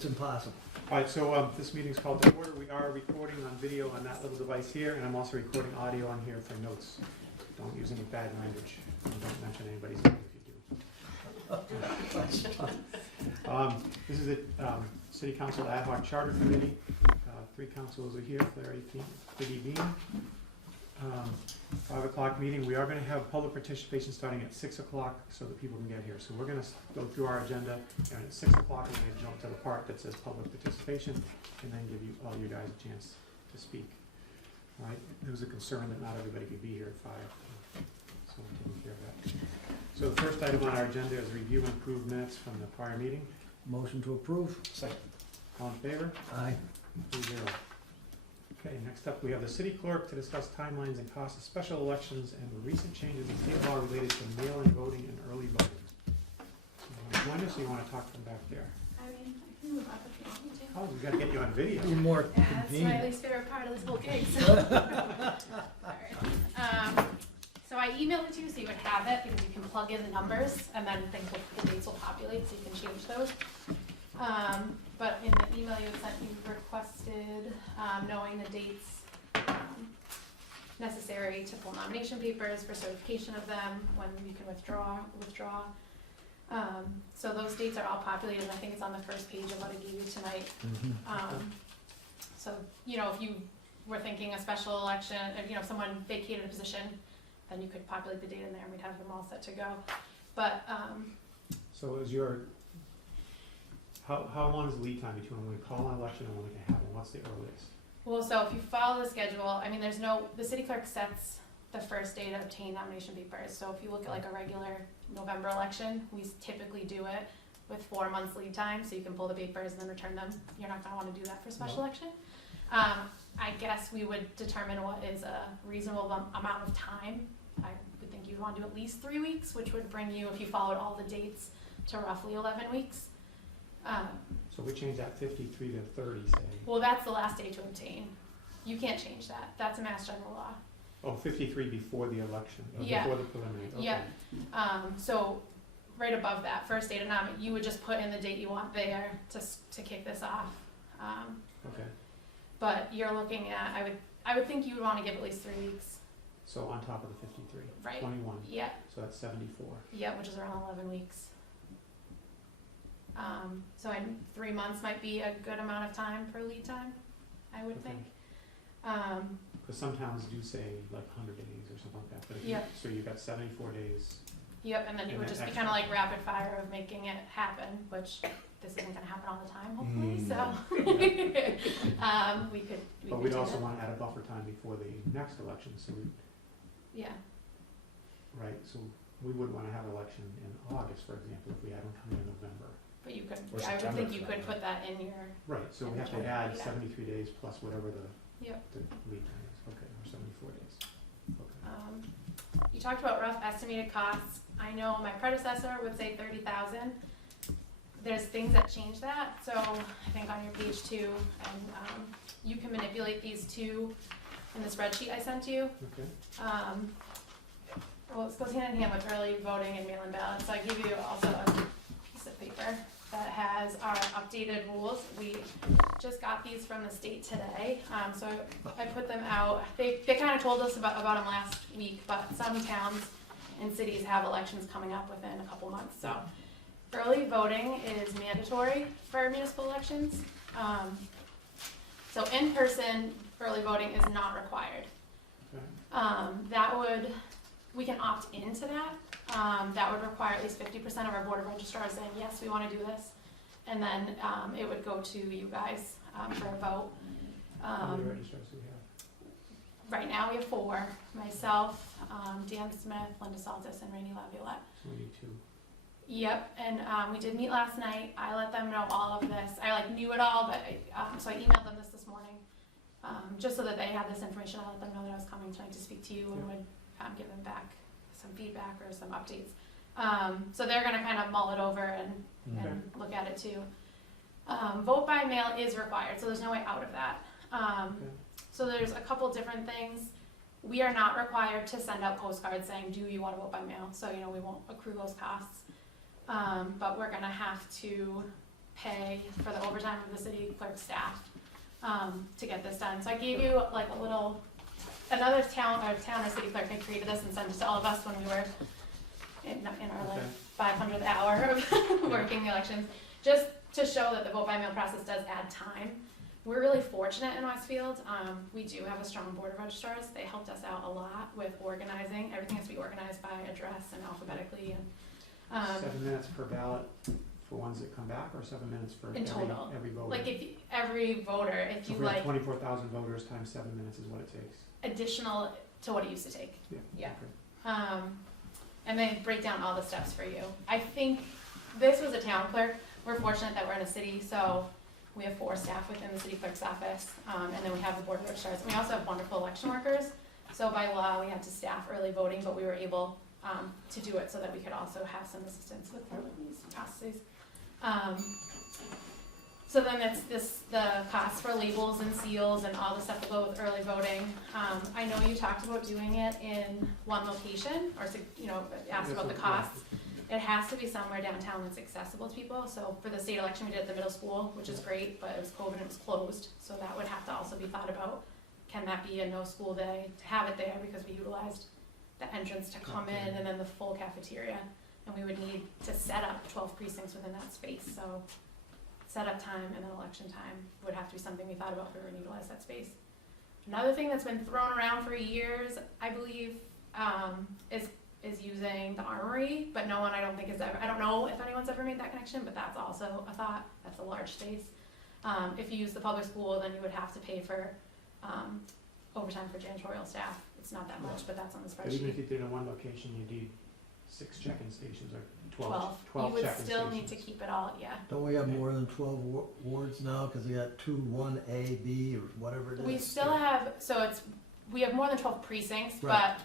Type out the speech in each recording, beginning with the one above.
it's impossible. All right, so this meeting's called to order. We are recording on video on that little device here, and I'm also recording audio on here for notes. Don't use any bad language, and don't mention anybody's name if you do. This is the City Council Ad Hoc Charter Committee. 3 councilors are here, Larry, Biggie Bean. 5 o'clock meeting. We are going to have public participation starting at 6 o'clock so that people can get here. So we're going to go through our agenda, and at 6 o'clock we're going to jump to the part that says public participation, and then give you all you guys a chance to speak. All right? There was a concern that not everybody could be here at 5, so we're taking care of that. So the first item on our agenda is review and approve minutes from the prior meeting. Motion to approve? Second. All in favor? Aye. 3-0. Okay, next up, we have the city clerk to discuss timelines and costs of special elections and the recent changes in state law related to mail-in voting and early voting. You want to join us, or you want to talk from back there? I mean, I can move up if you want me to. Oh, we got to get you on video. Be more Yeah, that's my convenient. least favorite part of this whole gig, so. Alright. So I emailed it to you so you would have it, because you can plug in the numbers, and then the dates will populate, so you can change those. But in the email you sent, you requested, knowing the dates necessary to pull nomination papers for certification of them, when you can withdraw. So those dates are all populated, and I think it's on the first page of what I gave you tonight. So, you know, if you were thinking a special election, or, you know, if someone vacated a position, then you could populate the date in there, and we'd have them all set to go. But, So is your, how long is the lead time between when we call an election and when we can have one? What's the earliest? well, so if you follow the schedule, I mean, the city clerk sets the first day to obtain nomination papers. So if you look at like a regular November election, we typically do it with 4 months lead time, so you can pull the papers and then return them. You're not gonna wanna do that for special No. election. I guess we would determine what is a reasonable amount of time. I would think you'd wanna do at least 3 weeks, which would bring you, if you followed all the dates, to roughly 11 weeks. So we change that 53 to 30, say. Well, that's the last day to obtain. You can't change that. That's a mass general law. Oh, 53 before the election, Yeah. before the preliminary, okay. Yeah. So right above that, first day to nominate, you would just put in the date you want there to kick this off. Okay, But you're looking at, I would think you would want to give at least 3 weeks. so on top of the 53, Right. 21, Yeah, so that's 74. yeah, which is around 11 weeks. So 3 months might be a good amount of time for lead time, I would Okay. think. Because some towns do say like 100 days or something like that, but if you, Yeah. so you've got 74 days. Yep, and then you And would then just be extra. kind of like rapid fire of making it happen, which this isn't gonna happen all the time, hopefully, so. We could But we'd do also that. want to add a buffer time before the next election, so we, Yeah, right, so we wouldn't want to have an election in August, for example, if we had one coming in November. but you could, Or I would September think for you that could matter. put that in your, Right, so we have to Inventory, add yeah. 73 days plus whatever the Yep. lead time is, okay, or 74 days. Okay. you talked about rough estimated costs. I know my predecessor would say 30,000. There's things that change that, so I think on your page 2, and you can manipulate these two in the spreadsheet I sent you. Okay, Well, this goes hand in hand with early voting and mail-in ballots, so I give you also a piece of paper that has our updated rules. We just got these from the state today, so I put them out. They kind of told us about them last week, but some towns and cities have elections coming up within a couple months, so. Early voting is mandatory for municipal elections. So in-person early voting is not required. okay, We can opt into that. That would require at least 50% of our board of registrars saying, yes, we want to do this. And then it would go to you guys for a vote. how many registrars do we have? Right now we have 4, myself, Dan Smith, Linda Saltis, and Rainey Laviolette. So we need 2. Yep, and we did meet last night. I let them know all of this. I knew it all, but so I emailed them this morning, just so that they had this information. I let them know that I was coming tonight to speak to you and would give them back some feedback or some updates. So they're gonna kind of mull it over and look at it too. Vote by mail is required, so there's no way out of that. So there's a couple different things. We are not required to send out postcards saying, do you want to vote by mail? So, we won't accrue those costs. But we're gonna have to pay for the overtime of the city clerk staff, to get this done. So I gave you like a little, another town or city clerk had created this and sent it to all of us when we were in our like 500th hour of working the elections, just to show that the vote by mail process does add time. We're really fortunate in Westfield. We do have a strong board of registrars. They helped us out a lot with organizing. Everything has to be organized by address and alphabetically. And 7 minutes per ballot for ones that come back, or 7 minutes for in total, every voter? like if every voter, if So you if we have like 24,000 voters times 7 minutes is what it takes. additional to what it used to take. Yeah. Okay. And they break down all the steps for you. I think this was a town clerk. We're fortunate that we're in a city, so we have 4 staff within the city clerk's office, and then we have the board of registrars. And we also have wonderful election workers. So by law, we had to staff early voting, but we were able to do it so that we could also have some assistance with these processes. So then it's the cost for labels and seals and all the stuff that go with early voting. I know you talked about doing it in one location, or asked about the costs. It has to be somewhere downtown that's accessible to people. So for the state election, we did it at the middle school, which is great, but it was COVID and it was closed. So that would have to also be thought about. Can that be a no school day to have it there, because we utilized the entrance to come in and then the full cafeteria. And we would need to set up 12 precincts within that space. So setup time and then election time would have to be something we thought about if we were going to utilize that space. Another thing that's been thrown around for years, I believe, is using the armory, but no one, I don't think, has ever, I don't know if anyone's ever made that connection, but that's also a thought. That's a large space. If you use the public school, then you would have to pay for overtime for janitorial staff. It's not that much, but that's on the But even spreadsheet. if you did it in one location, you need 6 check-in stations, or 12. 12 You would check-in still stations. need to keep it all, yeah. Don't we have more than 12 wards now, because we got 2, 1A, B, or whatever it is? We still have, we have more than 12 precincts, Right. but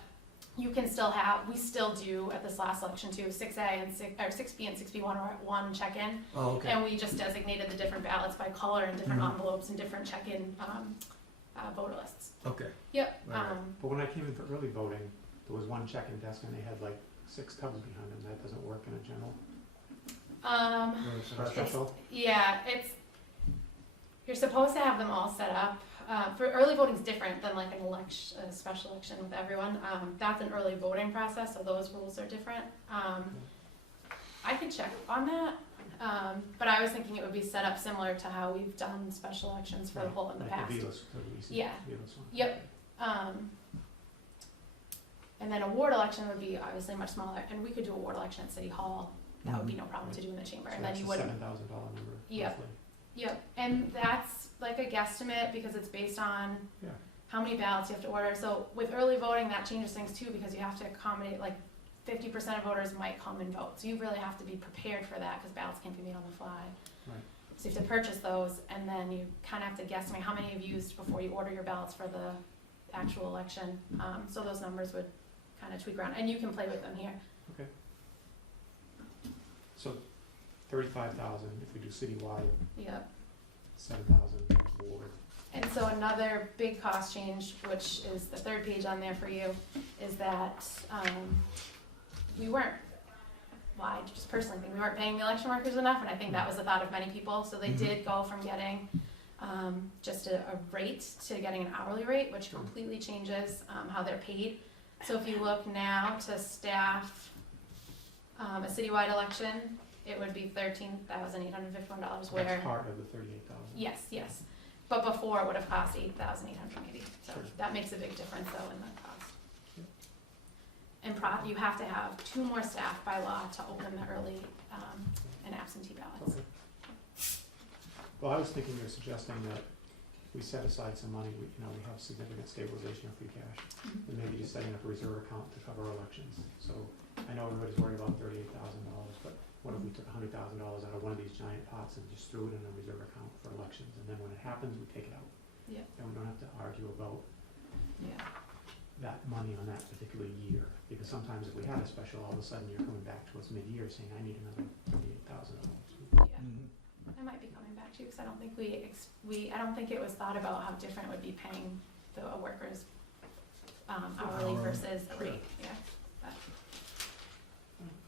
you can still have, we still do at this last election too, 6A and 6B and 6B1 are at one check-in. Oh, okay. And we just designated the different ballots by color and different Mhm. envelopes and different check-in voter lists. Okay. Yep. Right. But when I came in for early voting, there was one check-in desk and they had like 6 tubs behind them. That doesn't work in a general or special. Yeah, you're supposed to have them all set up. For early voting is different than like an election, a special election with everyone. That's an early voting process, so those rules are different. I could check on that, but I was thinking it would be set up similar to how we've done special elections for the whole in the past. Yeah. Yep. And then a ward election would be obviously much smaller, and we could do a ward election at City Hall. That would be no problem to do in the chamber, So and then that's you a wouldn't. $7,000 number. Yep. roughly. Yep, and that's like a guesstimate because it's based on Yeah. how many ballots you have to order. So with early voting, that changes things too, because you have to accommodate, like 50% of voters might come and vote. So you really have to be prepared for that, because ballots can't be made on the fly. Right. So you have to purchase those, and then you kind of have to guesstimate how many you've used before you order your ballots for the actual election. So those numbers would kind of tweak around, and you can play with them here. Okay. So 35,000 if we do citywide, Yep. 7,000 ward. And so another big cost change, which is the third page on there for you, is that we weren't, well, I just personally think we weren't paying the election workers enough, and I think that was the thought of many people. So they did go from getting just a rate to getting an hourly rate, which completely changes how they're paid. So if you look now to staff a citywide election, it would be $13,851, where. That's part of the 38,000. Yes. But before it would have cost $8,880. So Sure. that makes a big difference though in the cost. Yep. And you have to have 2 more staff by law to open the early and absentee ballots. Okay. Well, I was thinking you're suggesting that we set aside some money, we have significant stabilization of free cash, Mhm. and maybe just setting up a reserve account to cover elections. So I know everybody's worried about $38,000, but what if we took $100,000 out of one of these giant pots and just threw it in a reserve account for elections, and then when it happens, we take it out? Yeah. And we don't have to argue about Yeah. that money on that particular year, because sometimes if we had a special, all of a sudden you're coming back to us mid-year saying, I need another $38,000. Yeah. Mhm. I might be coming back to you because I don't think I don't think it was thought about how different it would be paying the workers hourly Hourly. versus a rate. Yeah.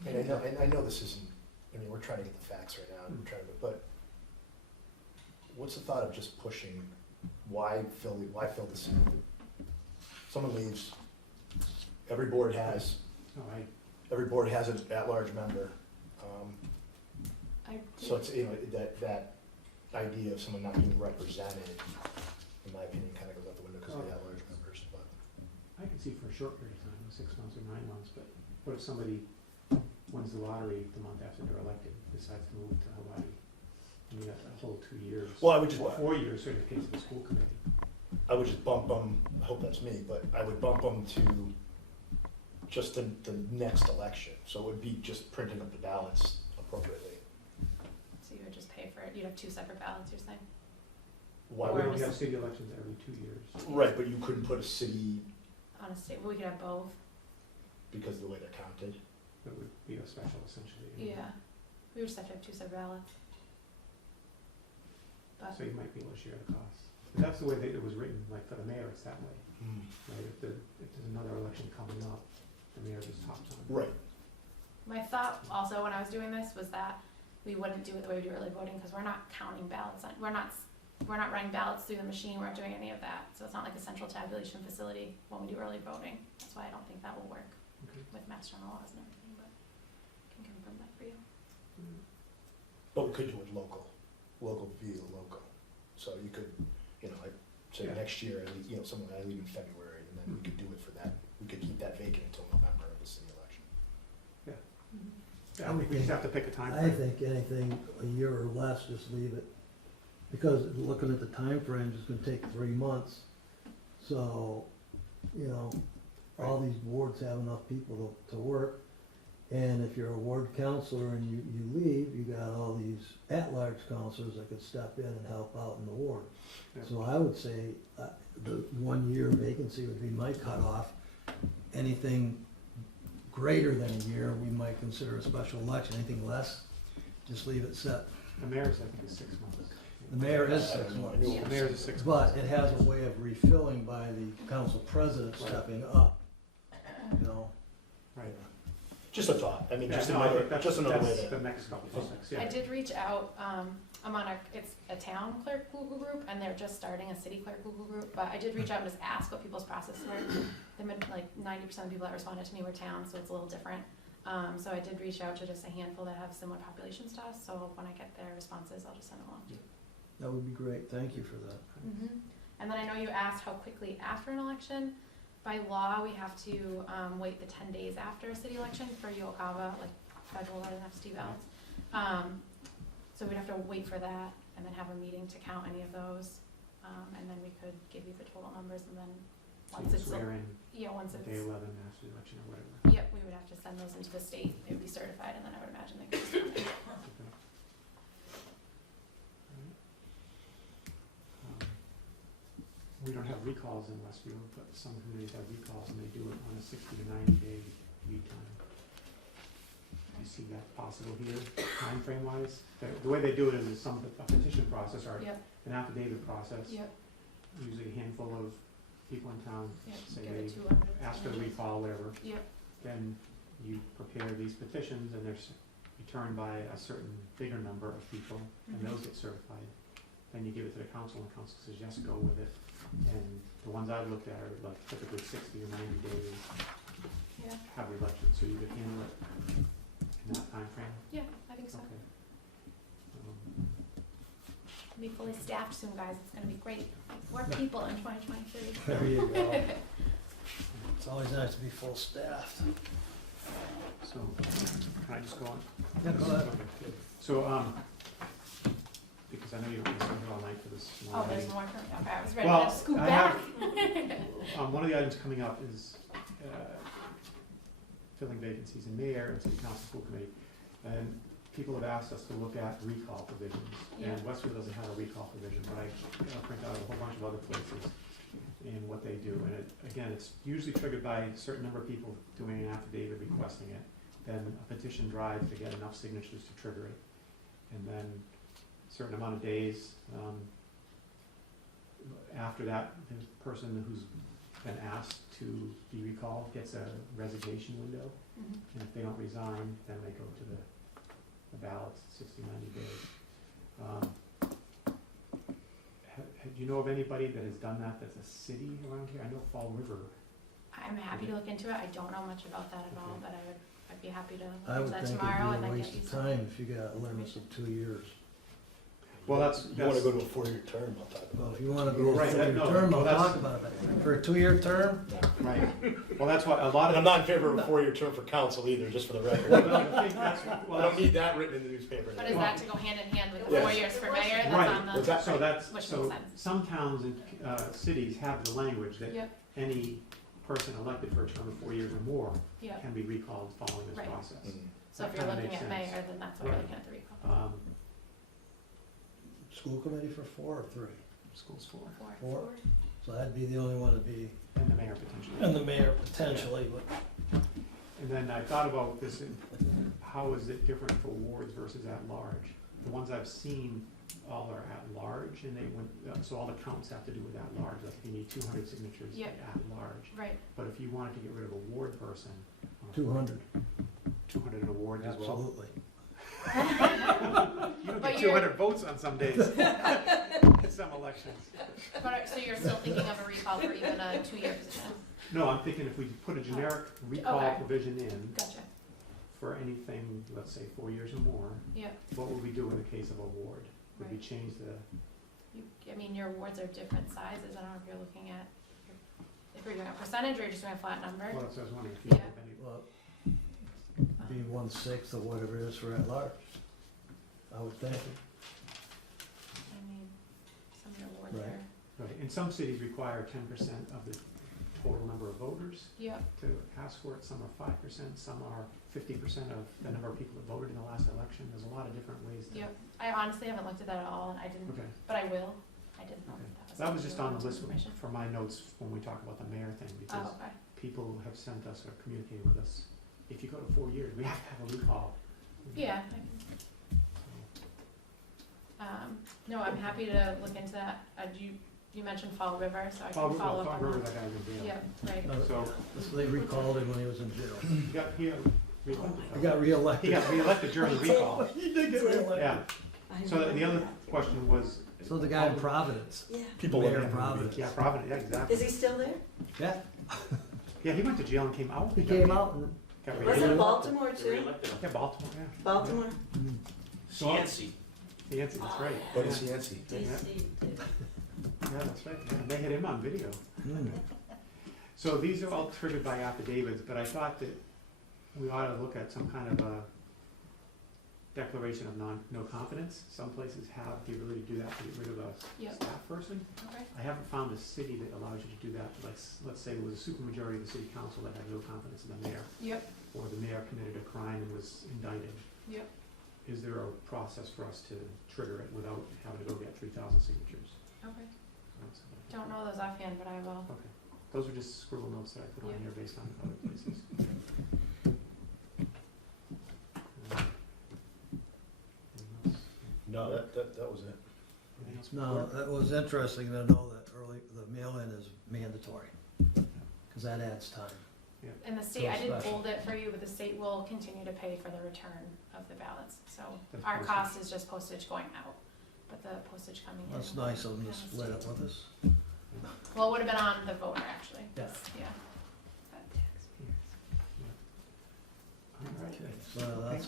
And I know this isn't, I mean, we're trying to get the facts right now, Mm. but what's the thought of just pushing, why fill the seat? Someone leaves, every board has an at-large member. So it's, you know, that idea of someone not being represented, in my opinion, kind of goes out the window because of the at-large members, but. I can see for a short period of time, 6 months or 9 months, but what if somebody wins the lottery the month after they're elected, decides to move to Hawaii? And you got a whole 2 years. Well, I would just, 4 years, so in the case of the school committee. I would just bump them, I hope that's me, but I would bump them to just the next election. So it would be just printing up the ballots appropriately. So you would just pay for it, you'd have 2 separate ballots, you're saying? Why We would, Or only just- have city elections every 2 years. right, but you couldn't put a city On a state, well, we could have both. because of the way they're counted. That would be a special essentially. Yeah. We would just have to have 2 separate ballots. But, So you might be able to share the cost. But that's the way that it was written, like for the mayor, it's that way, right? If there's another election coming up, the mayor just hops on. Right. my thought also when I was doing this was that we wouldn't do it the way we do early voting, because we're not counting ballots, we're not running ballots through the machine, we're not doing any of that. So it's not like a central tabulation facility when we do early voting. That's why I don't think that will work Okay. with Mass General laws and everything, but I can confirm that for you. But we could do it local via local. So you could, you know, like, say Yeah. next year, you know, someone I leave in February, and then we could do it for that. We could keep that vacant until November of the city election. Yeah, I think we just have to pick a time I frame. think anything a year or less, just leave it. Because looking at the time frames, it's gonna take 3 months. So, you know, all these boards have enough people to work. And if you're a ward counselor and you leave, you got all these at-large counselors that could step in and help out in the ward. Yeah. So I would say, the 1 year vacancy would be my cutoff. Anything greater than a year, we might consider a special election. Anything less, just leave it set. The mayor's, I think, is 6 months. The mayor is I 6 don't know. I months. knew it The was mayor's 6 is 6 But months. it has a way of refilling by the council president Right. stepping up, you know. Right. Just a thought. I mean, Yeah, just no, I think another, that's- just another way that's to. the next couple of topics, yeah. I did reach out, I'm on it's a town clerk Google group, and they're just starting a city clerk Google group, but I did reach out and just ask what people's process were. Like 90% of people that responded to me were towns, so it's a little different. So I did reach out to just a handful that have similar populations to us, so when I get their responses, I'll just send them along. That would be great. Thank you for that. And then I know you asked how quickly after an election. By law, we have to wait the 10 days after a city election for Yokawa, like federal and absentee ballots. So we'd have to wait for that and then have a meeting to count any of those. And then we could give you the total numbers, and then So once you it's, swear in once day it's, 11 after the election or whatever. yep, we would have to send those into the state. It would be certified, and then I would imagine they could just count it. Okay. Alright. We don't have recalls in Westview, but some communities have recalls and they do it on a 60 to 90 day lead time. Do you see that possible here, time frame wise? The way they do it is a petition process or Yep, an affidavit process. yep, Usually a handful of people in town yep, say give they it 200. ask for the recall, whatever. Yep, Then you prepare these petitions and they're returned by a certain bigger number of people, and those get certified. Then you give it to the council, and the council says, yes, go with it. And the ones I've looked at are like typically 60 or 90 days yeah, have the election, so you could handle it in that timeframe. yeah, I think so. Okay. We'll be fully staffed soon, guys. It's gonna be great. More people in 2023. There you go. It's always nice to be full staffed. So, can I just go on? Yeah, go ahead. Okay. So, because I know you don't want to stay here all night for this. Oh, there's more for me. Okay, I was ready Well, to scoop I back. One of the items coming up is filling vacancies in mayor and city council school committee. And people have asked us to look at recall provisions. And Yeah. Westfield doesn't have a recall provision, but I print out a whole bunch of other places and what they do. And again, it's usually triggered by a certain number of people doing an affidavit requesting it. Then a petition drive to get enough signatures to trigger it. And then a certain amount of days, after that, the person who's been asked to be recalled gets a resignation window. Mhm. And if they don't resign, then they go to the ballots, 60, 90 days. do you know of anybody that has done that that's a city around here? I know Fall River. I'm happy to look into it. I don't know much about that at all, but I'd be happy to I look would into that think tomorrow it'd and be a then get waste you of some. time if you got limits of 2 years. Well, You wanna go to a 4-year term, I'll talk Well, about if it. you wanna go Right, for your no, term, well, I'll that's- talk about it. For a 2-year term, Right, well, that's what a lot And of. I'm not in favor of a 4-year term for council either, just for the Well, record. I think that's, I well, don't that's, need that written in the newspaper. But is that to go hand in hand with the Yes. 4 years for mayor that's right, on the? What's that? so that's, Which so makes sense. some towns and, cities have the language that Yep, any person elected for a term of 4 years or more yep. can be recalled following this Right. process. Mhm. So if That you're kinda looking makes at sense. mayor, then that's what you're Right. looking at the recall. school committee for 4 or 3? Schools for, Four. So that'd be the only one to be, and the mayor potentially. and the mayor potentially, but And then I thought about this, how is it different for wards versus at large? The ones I've seen all are at large, and they went, so all the counts have to do with at large, like if you need 200 signatures Yep. at large. Right, But if you wanted to get rid of a ward person. 200, 200 in a ward as well. absolutely. You don't But get you're- 200 votes on some days. Some elections. so you're still thinking of a recall for even a 2-year position? No, I'm thinking if we put a generic recall Okay. provision in Gotcha, for anything, let's say 4 years or more, yep. what would we do in the case of a ward? Would we Right. change the, I mean, your wards are different sizes, I don't know if you're looking at, if you're doing a percentage or you're just doing a flat number. well, that's what I was wondering, if you have any, Well, be 1/6 of whatever it is for at large, I would think. I mean, some of your wards Right. are, right, and some cities require 10% of the total number of voters yep, to ask for it, some are 5%, some are 50% of the number of people that voted in the last election, there's a lot of different ways to. yep. I honestly haven't looked at that at all, and I didn't, Okay, but I will. I didn't know okay. that was. That was just something on the you list wanted information. for my notes when we talk about the mayor thing, because Oh, okay, people have sent us or communicated with us, if you go to 4 years, we have to have a recall. yeah, I can, no, I'm happy to look into that, you mentioned Fall River, so I Fall can follow up on River, that. that guy's in jail. Yeah, right, No, So, So they recalled him when he was in jail. he got reelected. He got reelected. He got reelected during the recall, He did get reelected. yeah. So the other question was. So the guy in Providence, Yeah. People Mayor looking of at Providence. Yeah, Providence, yeah, exactly. Is he still there? Yeah, Yeah, he went to jail and came out. he came out and, Got Was reelected. it Baltimore too? Yeah, Baltimore, yeah. Baltimore? So, Yancey, that's right. What is Yancey? DC. Yeah, that's right. Yeah, they had him on video. mm, So these are all triggered by affidavits, but I thought that we ought to look at some kind of a declaration of no confidence. Some places have the ability to do that, to get rid of a Yep. staff person. okay, I haven't found a city that allows you to do that. Let's say it was a supermajority of the city council that had no confidence in the mayor, yep, or the mayor committed a crime and was indicted. yep. Is there a process for us to trigger it without having to go get 3,000 signatures? Okay, That's- don't know those offhand, but I will. Okay, those are just scribble notes that I put on Yeah. here based on other places. Anything else? No, that was it. Anything else? no, it was interesting to know that the mail-in is mandatory, cause that adds time. And the state, I So didn't special. bold it for you, but the state will continue to pay for the return of the ballots. So That's our postage. cost is just postage going out, but the postage coming in. That's will nice of them come to from the split it state. with us. Well, it would have been on the voter, actually. Yeah. Yeah. All right. Okay, so that's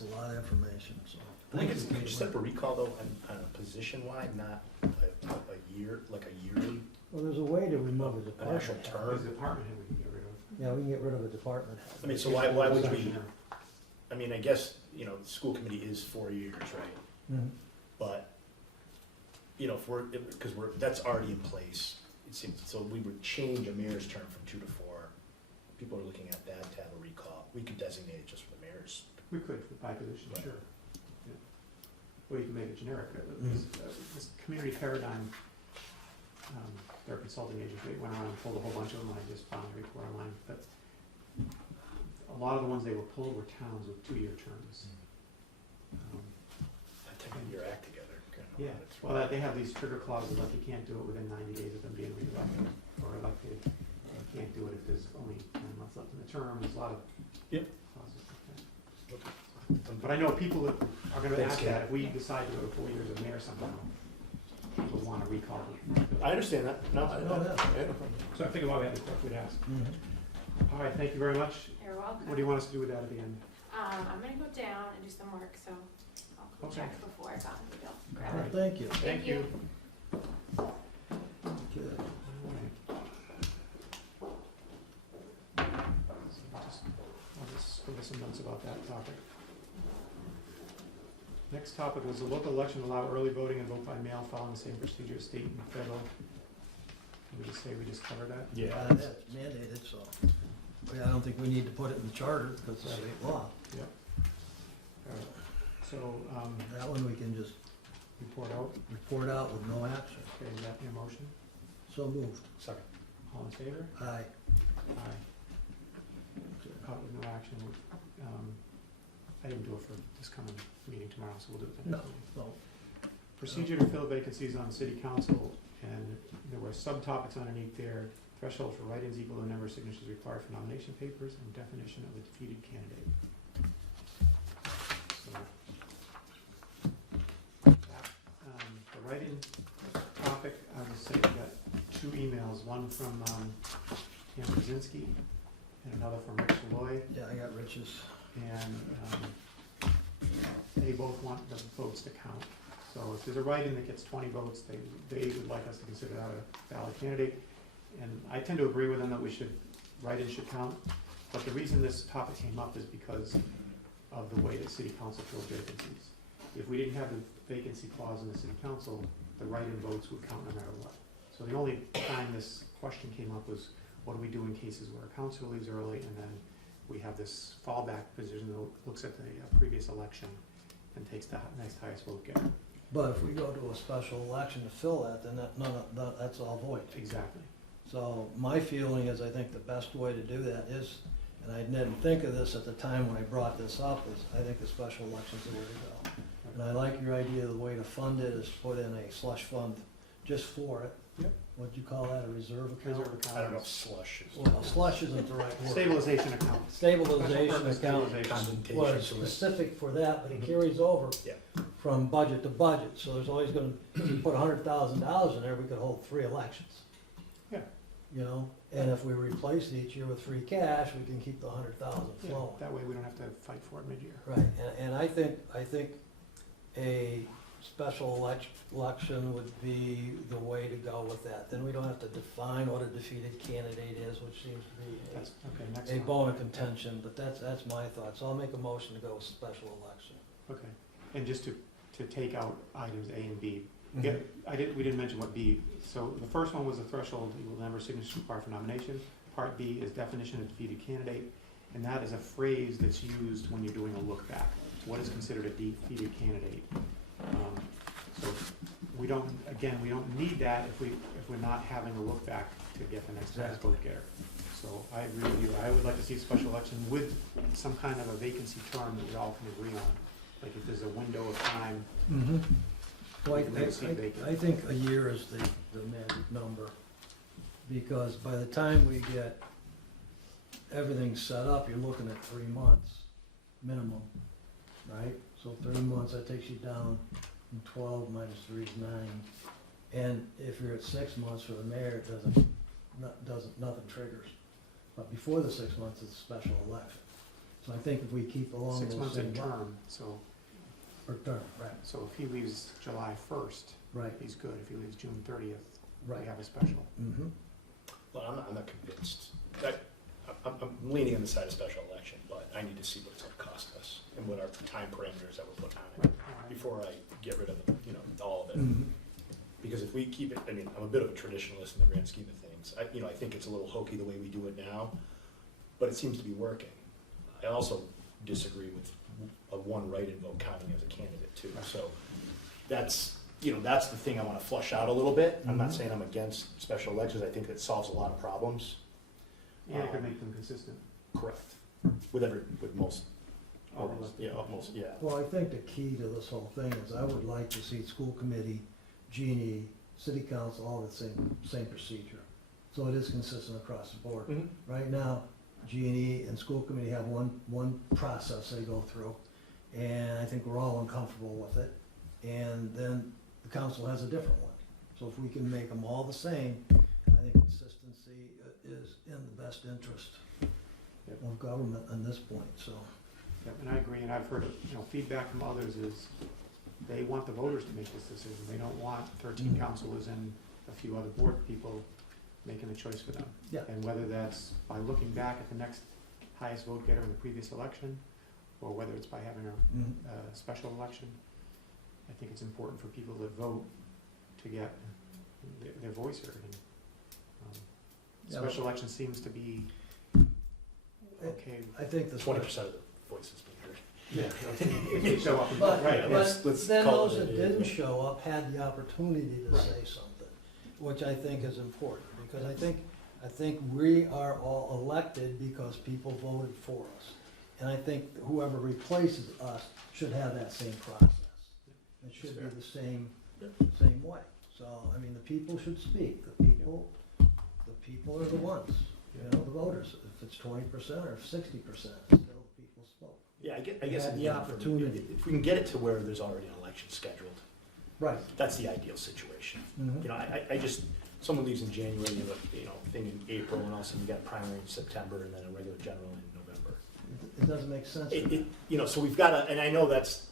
a lot of information, so. I think thank it's, you, could you set up a Caitlin. recall though, on a position-wide, not a year, like a yearly, Well, there's a way to remove a an department. actual head. There's term? a department head we can get rid of. Yeah, we can get rid of a department head. I mean, so why would we, Section. I mean, I guess, you know, the school committee is 4 years, right? Mhm. But, you know, because that's already in place, it seems, so we would change a mayor's term from 2 to 4. People are looking at that to have a recall. We could designate it just for the mayor's. We could, by position, Right. sure. Yeah. Or you can make it generic. This community paradigm, their consulting agent, they went around and pulled a whole bunch of them, I just found the report online, but a lot of the ones they were pulled were towns with 2-year terms. Take your act together, kind of. Yeah, well, they have these trigger clauses, like you can't do it within 90 days of them being reelected or elected. You can't do it if there's only 9 months left in the term, there's a lot of Yep. clauses like that. Okay. But I know people that are gonna Thanks, ask Ken. that, if we decide to go to 4 years of mayor somehow, people wanna recall. I understand that, no, I Oh, don't. yeah. So I figured while we had the clerk, we'd ask. Mhm. All right, thank you very much. You're welcome. What do you want us to do with that at the end? I'm gonna go down and do some work, so I'll go Okay. check before I got the bill. All Grab right. it. Thank you. Thank you. Okay. I'll just go with some notes about that topic. Next topic was the local election allow early voting and vote by mail following the same procedure as state and federal. Can we just say we just covered that? Yeah. That's mandated, so, I don't think we need to put it in the charter, because it's state law. Yep. All right. So, That one we can just report out. report out with no action. Okay, is that your motion? So moved. Second. All in favor? Aye. Aye. Caught with no action. I didn't do it for this coming meeting tomorrow, so we'll do it the No, next meeting. no. Procedure to fill vacancies on city council, and there were subtopics underneath there. Threshold for write-ins equal the number of signatures required for nomination papers, and definition of a defeated candidate. So, the write-in topic, I would say we got 2 emails, one from Pam Brzezinski and another from Rick Saloy. Yeah, I got Rich's. And they both want the votes to count. So if there's a write-in that gets 20 votes, they would like us to consider that a valid candidate. And I tend to agree with them that write-in should count. But the reason this topic came up is because of the way that city council fills vacancies. If we didn't have the vacancy clause in the city council, the write-in votes would count no matter what. So the only time this question came up was, what do we do in cases where a councilor leaves early, and then we have this fallback position that looks at the previous election and takes the next highest vote getter. But if we go to a special election to fill that, then that's all void. Exactly. So my feeling is, I think the best way to do that is, and I didn't think of this at the time when I brought this up, is I think the special election's the way to go. And I like your idea, the way to fund it is put in a slush fund just for it. Yep. What'd you call that, a reserve account? Reserve account. I don't know if slush is. Well, slush isn't the right word. Stabilization account. Stabilization Special purpose account stabilization. was Consultation. specific for that, but it carries over Yeah. from budget to budget. So there's always gonna, if you put $100,000 in there, we could hold 3 elections. Yeah. You know, and if we replace it each year with free cash, we can keep the 100,000 Yeah, flowing. that way we don't have to fight for it mid-year. Right, and I think a special election would be the way to go with that. Then we don't have to define what a defeated candidate is, which seems to be That's, okay, next a one. bone of contention, but that's my thought. So I'll make a motion to go with special election. Okay, and just to take out items A and B. Yeah, we didn't mention what B, so the first one was the threshold equal the number of signatures required for nomination. Part B is definition of defeated candidate, and that is a phrase that's used when you're doing a look back. What is considered a defeated candidate? So we don't need that if we're not having a look back to get the next highest vote getter. So I agree with you, I would like to see a special election with some kind of a vacancy term that we all can agree on. Like if there's a window of time. Mm-hmm. Well, We've never seen vacant. I think a year is the magic number, because by the time we get everything set up, you're looking at 3 months minimum, right? So 3 months, that takes you down from 12 minus 3 is 9. And if you're at 6 months for the mayor, it nothing triggers. But before the 6 months, it's a special election. So I think if we keep along 6 those months same in term, so, or term, right, so if he leaves July 1st, right, he's good. If he leaves June 30th, we right. have a special. Mm-hmm. Well, I'm not convinced. I'm leaning on the side of special election, but I need to see what it's gonna cost us and what our time parameters that we're putting on it before I get rid of, all of it. Mm-hmm. Because if we keep it, I'm a bit of a traditionalist in the grand scheme of things. I think it's a little hokey the way we do it now, but it seems to be working. I also disagree with a one write-in vote counting as a candidate too. So that's the thing I wanna flush out a little bit. I'm not Mhm. saying I'm against special elections. I think it solves a lot of problems. And it could make them consistent. Correct. With most, All of us. yeah. Well, I think the key to this whole thing is I would like to see school committee, G&E, city council, all the same procedure. So it is consistent across the board. Mhm. Right now, G&E and school committee have one process they go through, and I think we're all uncomfortable with it. And then the council has a different one. So if we can make them all the same, I think consistency is in the best interest Yep. of government at this point, so. Yep, and I agree, and I've heard, feedback from others is they want the voters to make this decision. They don't want 13 Mhm. councilors and a few other board people making the choice for them. Yeah. And whether that's by looking back at the next highest vote getter in the previous election, or whether it's by having Mhm. a special election, I think it's important for people that vote to get their voice heard. And, Yeah. special election seems to be okay. I think the. 20% of the voices being heard. Yeah, if they show up and But, vote, right. Yeah, but let's then call those it that a day. didn't show up had the opportunity to Right. say something, which I think is important, because I think we are all elected because people voted for us. And I think whoever replaces us should have that same process. It should be the same, same way. So, I mean, the people should speak, the people are the ones, the voters. If it's 20% or 60%, still the people spoke. Yeah, I They guess had in the the end, for me, opportunity. if we can get it to where there's already an election scheduled, Right. that's the ideal situation. Mhm. You know, I just, someone leaves in January, you have a, thing in April, and all of a sudden you got a primary in September, and then a regular general in November. It doesn't make sense. So we've got to, and I know that's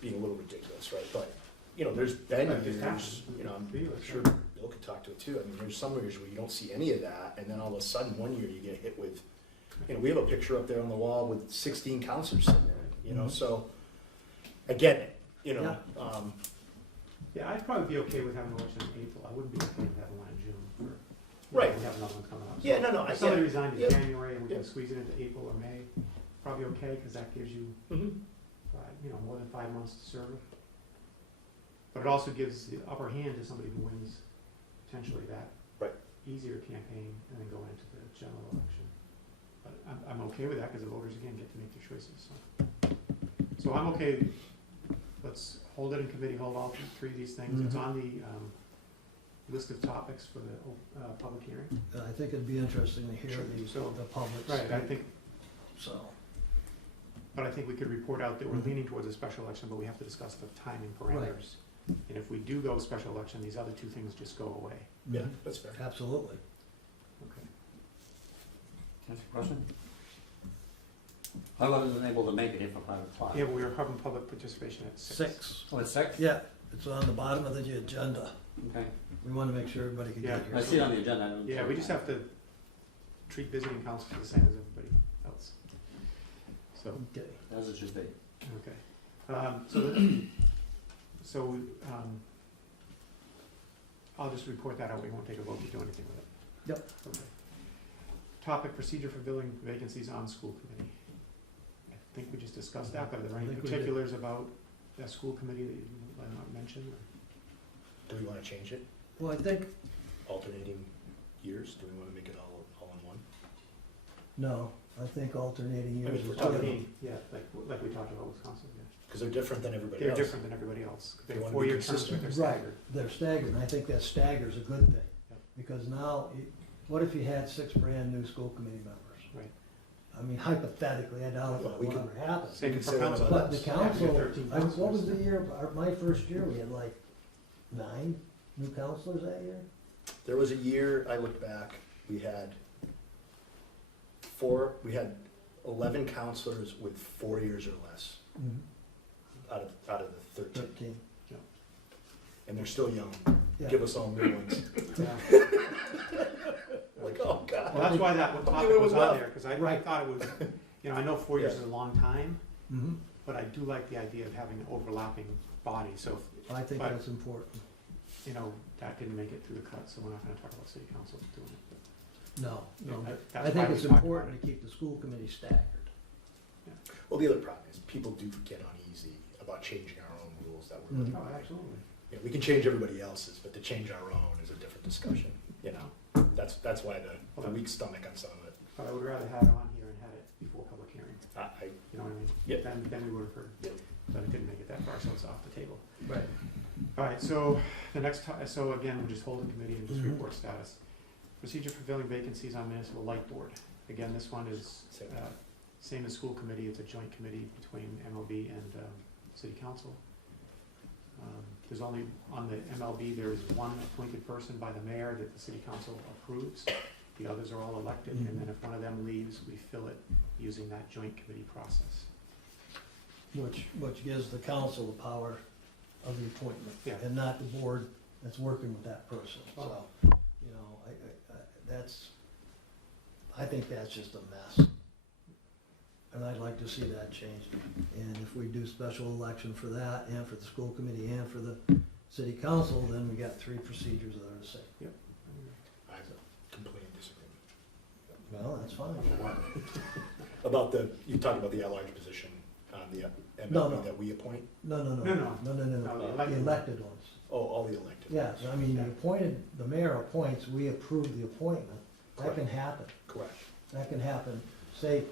being a little ridiculous, right? But, there's been Right, it years, happens. I'm sure Bill could talk to it too. I mean, there's some years where you don't see any of that, and then all of a sudden, one year you get hit with, we have a picture up there on the wall with 16 counselors sitting there, Mhm. so I get it, Yeah. Yeah, I'd probably be okay with having an election in April. I wouldn't be okay with having one in June. Right. We have another one coming up. Yeah, no, If somebody resigned in yeah. January and we can Yeah. squeeze it into April or May, probably okay, because that gives you, Mhm. more than 5 months to serve. But it also gives the upper hand to somebody who wins potentially that Right. easier campaign and then going into the general election. But I'm okay with that, because the voters, again, get to make their choices, so I'm okay. Let's hold it in committee, hold all three of these things. It's Mhm. on the list of topics for the public hearing. I think it'd be interesting to hear Sure. the So- public Right, I speak, think, so. but I think we could report out that we're Mhm. leaning towards a special election, but we have to discuss the timing parameters. And if we do go special election, these other two things just go away. Yeah, Mhm. that's fair. Absolutely. Okay. That's a question? I wasn't able to make it here for 5 o'clock. Yeah, but we are having public participation at 6. 6, Oh, it's 6? yeah, it's on the bottom of the agenda. Okay. We want to make sure everybody can get Yeah. I here. see it on the agenda. I didn't Yeah, see we it. just have to treat visiting council the same as everybody else. So, Okay. As it should be. okay. I'll just report that out. We won't take a vote to do anything with it. Yep. Okay. Topic, procedure for filling vacancies on school committee. I think we just discussed that, but are there I any think we did. particulars about that school committee that you might not mention? Or- Do we want to change it? Well, I think, Alternating years? Do we want to make it all in one? no, I think alternating I mean, years if is we're good. talking- Yeah, like we talked about Wisconsin, yeah. Because they're different than everybody They're else. different than everybody else. They They have wanna be 4-year terms, but they're consistent. Right. staggered. They're staggered, and I think that stagger's a good thing. Yep. Because now, what if you had 6 brand-new school committee members? Right. I mean, hypothetically, I doubt if Well, that we would could- ever happen. Same can for say that council. about But the us. Yeah, we have council, 13 what was councilors. the year, my first year, we had like 9 new counselors that year? There was a year, I look back, we had 11 counselors with 4 years or less out of the 13. 13, And they're still young. yeah. Give us all new ones. Yeah. Like, oh, God. Well, that's why that How topic many was was on left? there, because I Right. thought it was, I know 4 years Yeah. is a long time, Mhm. but I do like the idea of having an overlapping body, so, I think But- that's important. that didn't make it through the cut, so we're not gonna talk about city council doing it. No, no. But I that's why think we it's talked about important it. to keep the school committee staggered. Well, the other problem is people do get uneasy about changing our own rules that we're looking Mhm. Oh, at. absolutely. We can change everybody else's, but to change our own is a different discussion, That's why the weak stomach on some of it. But I would rather have it on here and had it before public hearing, you know what I mean? Yep. Then we would have heard, Yep. but it didn't make it that far, so it's off the table. Right. All right, so the next, so again, we'll just hold the committee and just Mhm. report status. Procedure for filling vacancies on municipal light board. Again, this one is Same. same as school committee, it's a joint committee between MOB and city council. There's only, on the MLB, there is one appointed person by the mayor that the city council approves. The others are all elected, and then if one of them leaves, we fill it using that joint committee process. Which gives the council the power of the appointment. Yeah. And not the board that's working with that person, so, Oh. you know, I think that's just a mess. And I'd like to see that changed. And if we do special election for that, and for the school committee, and for the city council, then we got 3 procedures that are the same. I completely disagree. Well, that's fine. About you talked about the at-large position on the No, MLB no. that we appoint? No, No, the elected ones. Oh, all the elected? Yes, I mean, the mayor appoints, we approve the appointment. That can happen. Correct. That can happen. Say,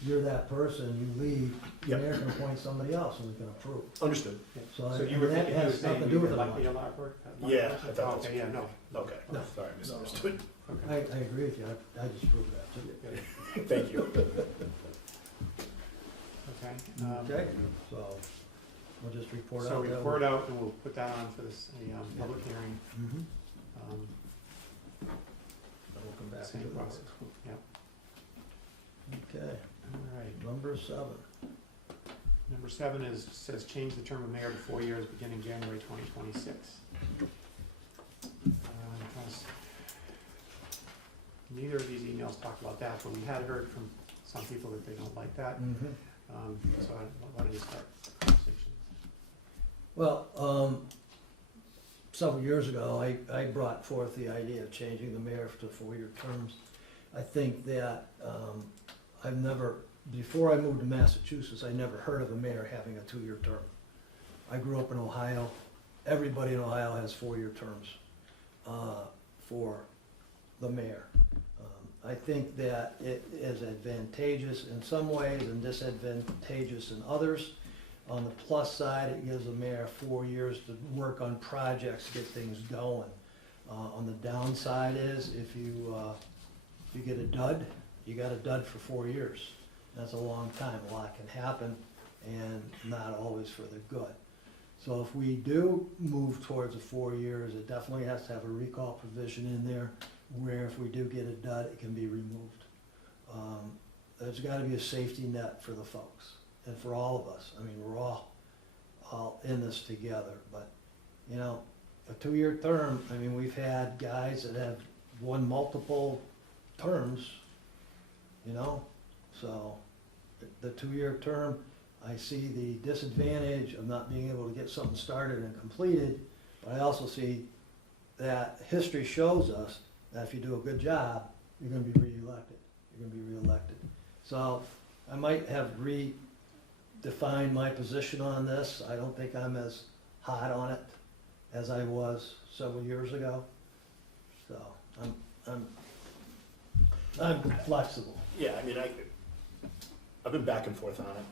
you're that person, you leave, the Yep. mayor can appoint somebody else and we can approve. Understood. So, So you and were that thinking, you were has nothing saying to do we with would it like the much. elected? Yeah, I thought that's. Okay, yeah, no. Okay, No. sorry, I misunderstood. I Okay. agree with you, I just proved that too. Thank you. Okay. Okay, so we'll just report out. So that report out, and we'll put that on for this, public hearing. Mhm. Um, And we'll come back to Same it. process, yeah. Okay, All right. number 7. Number 7 says change the term of mayor to 4 years, beginning January 2026. Neither of these emails talk about that, but we had heard from some people that they don't like that. Mhm. So why don't you start the conversation? Well, several years ago, I brought forth the idea of changing the mayor to 4-year terms. I think that I've never, before I moved to Massachusetts, I never heard of a mayor having a 2-year term. I grew up in Ohio. Everybody in Ohio has 4-year terms for the mayor. I think that it is advantageous in some ways and disadvantageous in others. On the plus side, it gives the mayor 4 years to work on projects, get things going. On the downside is, if you get a dud, you got a dud for 4 years. That's a long time, a lot can happen, and not always for the good. So if we do move towards the 4 years, it definitely has to have a recall provision in there, where if we do get a dud, it can be removed. There's gotta be a safety net for the folks, and for all of us. I mean, we're all in this together, but, you know, a 2-year term, I mean, we've had guys that have won multiple terms, you know? So, the 2-year term, I see the disadvantage of not being able to get something started and completed, but I also see that history shows us that if you do a good job, you're gonna be reelected. You're gonna be reelected. So, I might have redefined my position on this. I don't think I'm as hot on it as I was several years ago. So, I'm flexible. Yeah, I mean, I've been back and forth on it.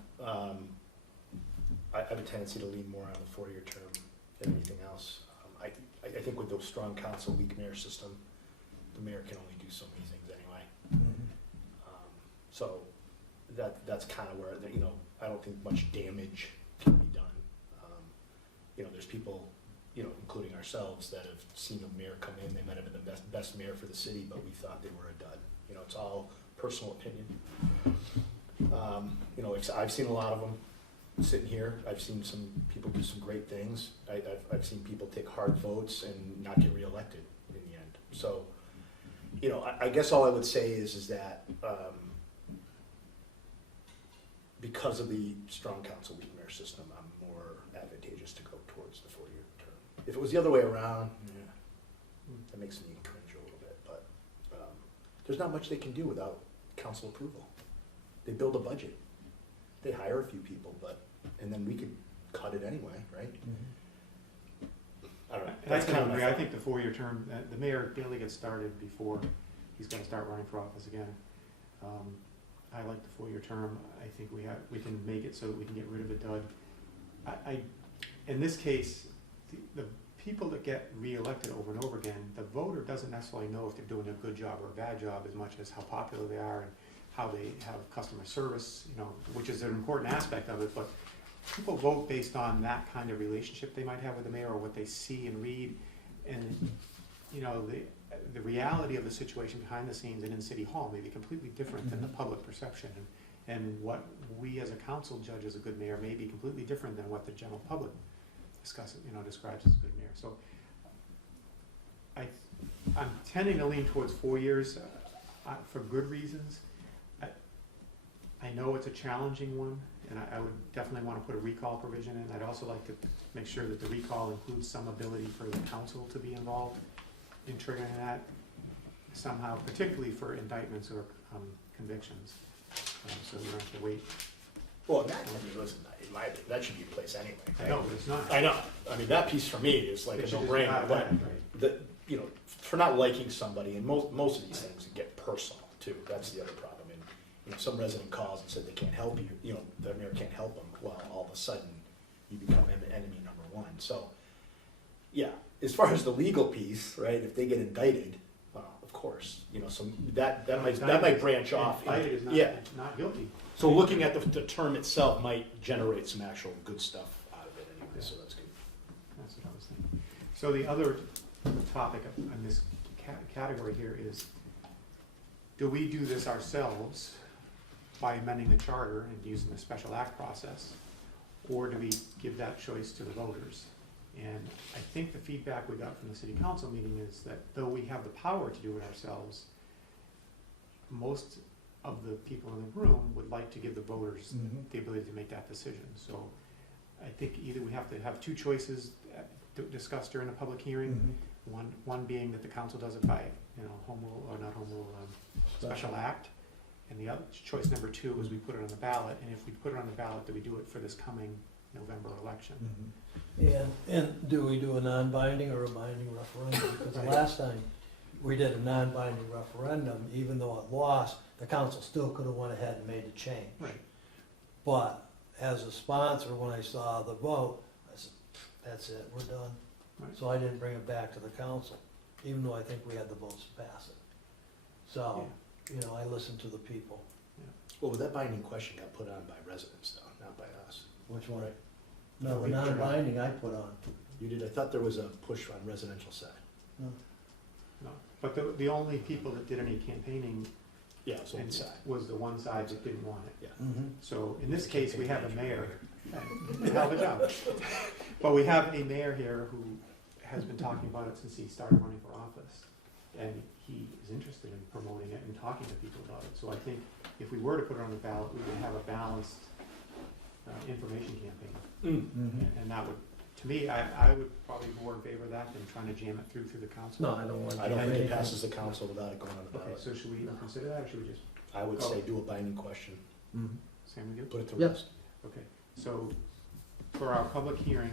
I have a tendency to lean more on the 4-year term than anything else. I think with the strong council, weak mayor system, the mayor can only do so many things anyway. So that's kind of where, you know, I don't think much damage can be done. You know, there's people, you know, including ourselves, that have seen a mayor come in, they might have been the best mayor for the city, but we thought they were a dud. You know, it's all personal opinion. You know, I've seen a lot of them sitting here. I've seen some people do some great things. I've seen people take hard votes and not get reelected in the end. So, you know, I guess all I would say is that because of the strong council, weak mayor system, I'm more advantageous to go towards the 4-year term. If it was the other way around, that makes me cringe a little bit. But there's not much they can do without council approval. They build a budget. They hire a few people, and then we could cut it anyway, right? I don't know. And I That's kind of my agree, I thought. think the 4-year term, the mayor barely gets started before he's gonna start running for office again. I like the 4-year term. I think we can make it so that we can get rid of a dud. In this case, the people that get reelected over and over again, the voter doesn't necessarily know if they're doing a good job or a bad job as much as how popular they are and how they have customer service, you know, which is an important aspect of it, but people vote based on that kind of relationship they might have with the mayor or what they see and read. And, you know, the reality of the situation behind the scenes and in City Hall may be completely different than the public perception. And what we as a council judge as a good mayor may be completely different than what the general public describes as a good mayor. So I'm tending to lean towards 4 years for good reasons. I know it's a challenging one, and I would definitely want to put a recall provision in. I'd also like to make sure that the recall includes some ability for the council to be involved in triggering that somehow, particularly for indictments or convictions, so we don't have to wait. Well, that, I mean, listen, in my opinion, that should be in place anyway. I know, but it's not. I know, I mean, that piece for me is like It a should just no-brainer, not but happen, right? you know, for not liking somebody, and most of these things get personal too, that's the other problem. And, you know, some resident calls and said they can't help you, you know, the mayor can't help them, well, all of a sudden, you become enemy number one. So, yeah, as far as the legal piece, right, if they get indicted, of course, you know, some, that might branch off. Indicted is Yeah. not guilty. So looking at the term itself might generate some actual good stuff out of it anyway, so that's good. That's what I was thinking. So the other topic on this category here is, do we do this ourselves by amending the charter and using the special act process? Or do we give that choice to the voters? And I think the feedback we got from the city council meeting is that though we have the power to do it ourselves, most of the people in the room would like to give the voters the ability to make that decision. So I think either we have to have two choices discussed during a public hearing. One being that the council does it by, you know, home rule, or not home rule, special act. And the other, choice number two is we put it on the ballot, and if we put it on the ballot, that we do it for this coming November election. And do we do a non-binding or a binding referendum? Because the last time we did a non-binding referendum, even though it lost, the council still could have went ahead and made the change. Right. But as a sponsor, when I saw the vote, I said, that's it, we're done. Right. So I didn't bring it back to the council, even though I think we had the votes to pass it. So, you know, I listened to the people. Well, that binding question got put on by residents though, not by us. Which one? Right. No, the We turned non-binding I put on. You did, I thought there was a push on residential side. No. No, but the only people that did any campaigning Yeah, so and side. was the one side that didn't want it. Yeah. So in this case, we have a mayor, hell of a job. But we have a mayor here who has been talking about it since he started running for office. And he is interested in promoting it and talking to people about it. So I think if we were to put it on the ballot, we would have a balanced information campaign. And that would, to me, I would probably be more in favor of that than trying to jam it through the council. No, I don't want to. I don't think it passes the council without it going on the Okay, ballot. so should we No. consider that, or should we just, I would say do a binding question, same with you? put it to Yep. rest. Okay, so for our public hearing,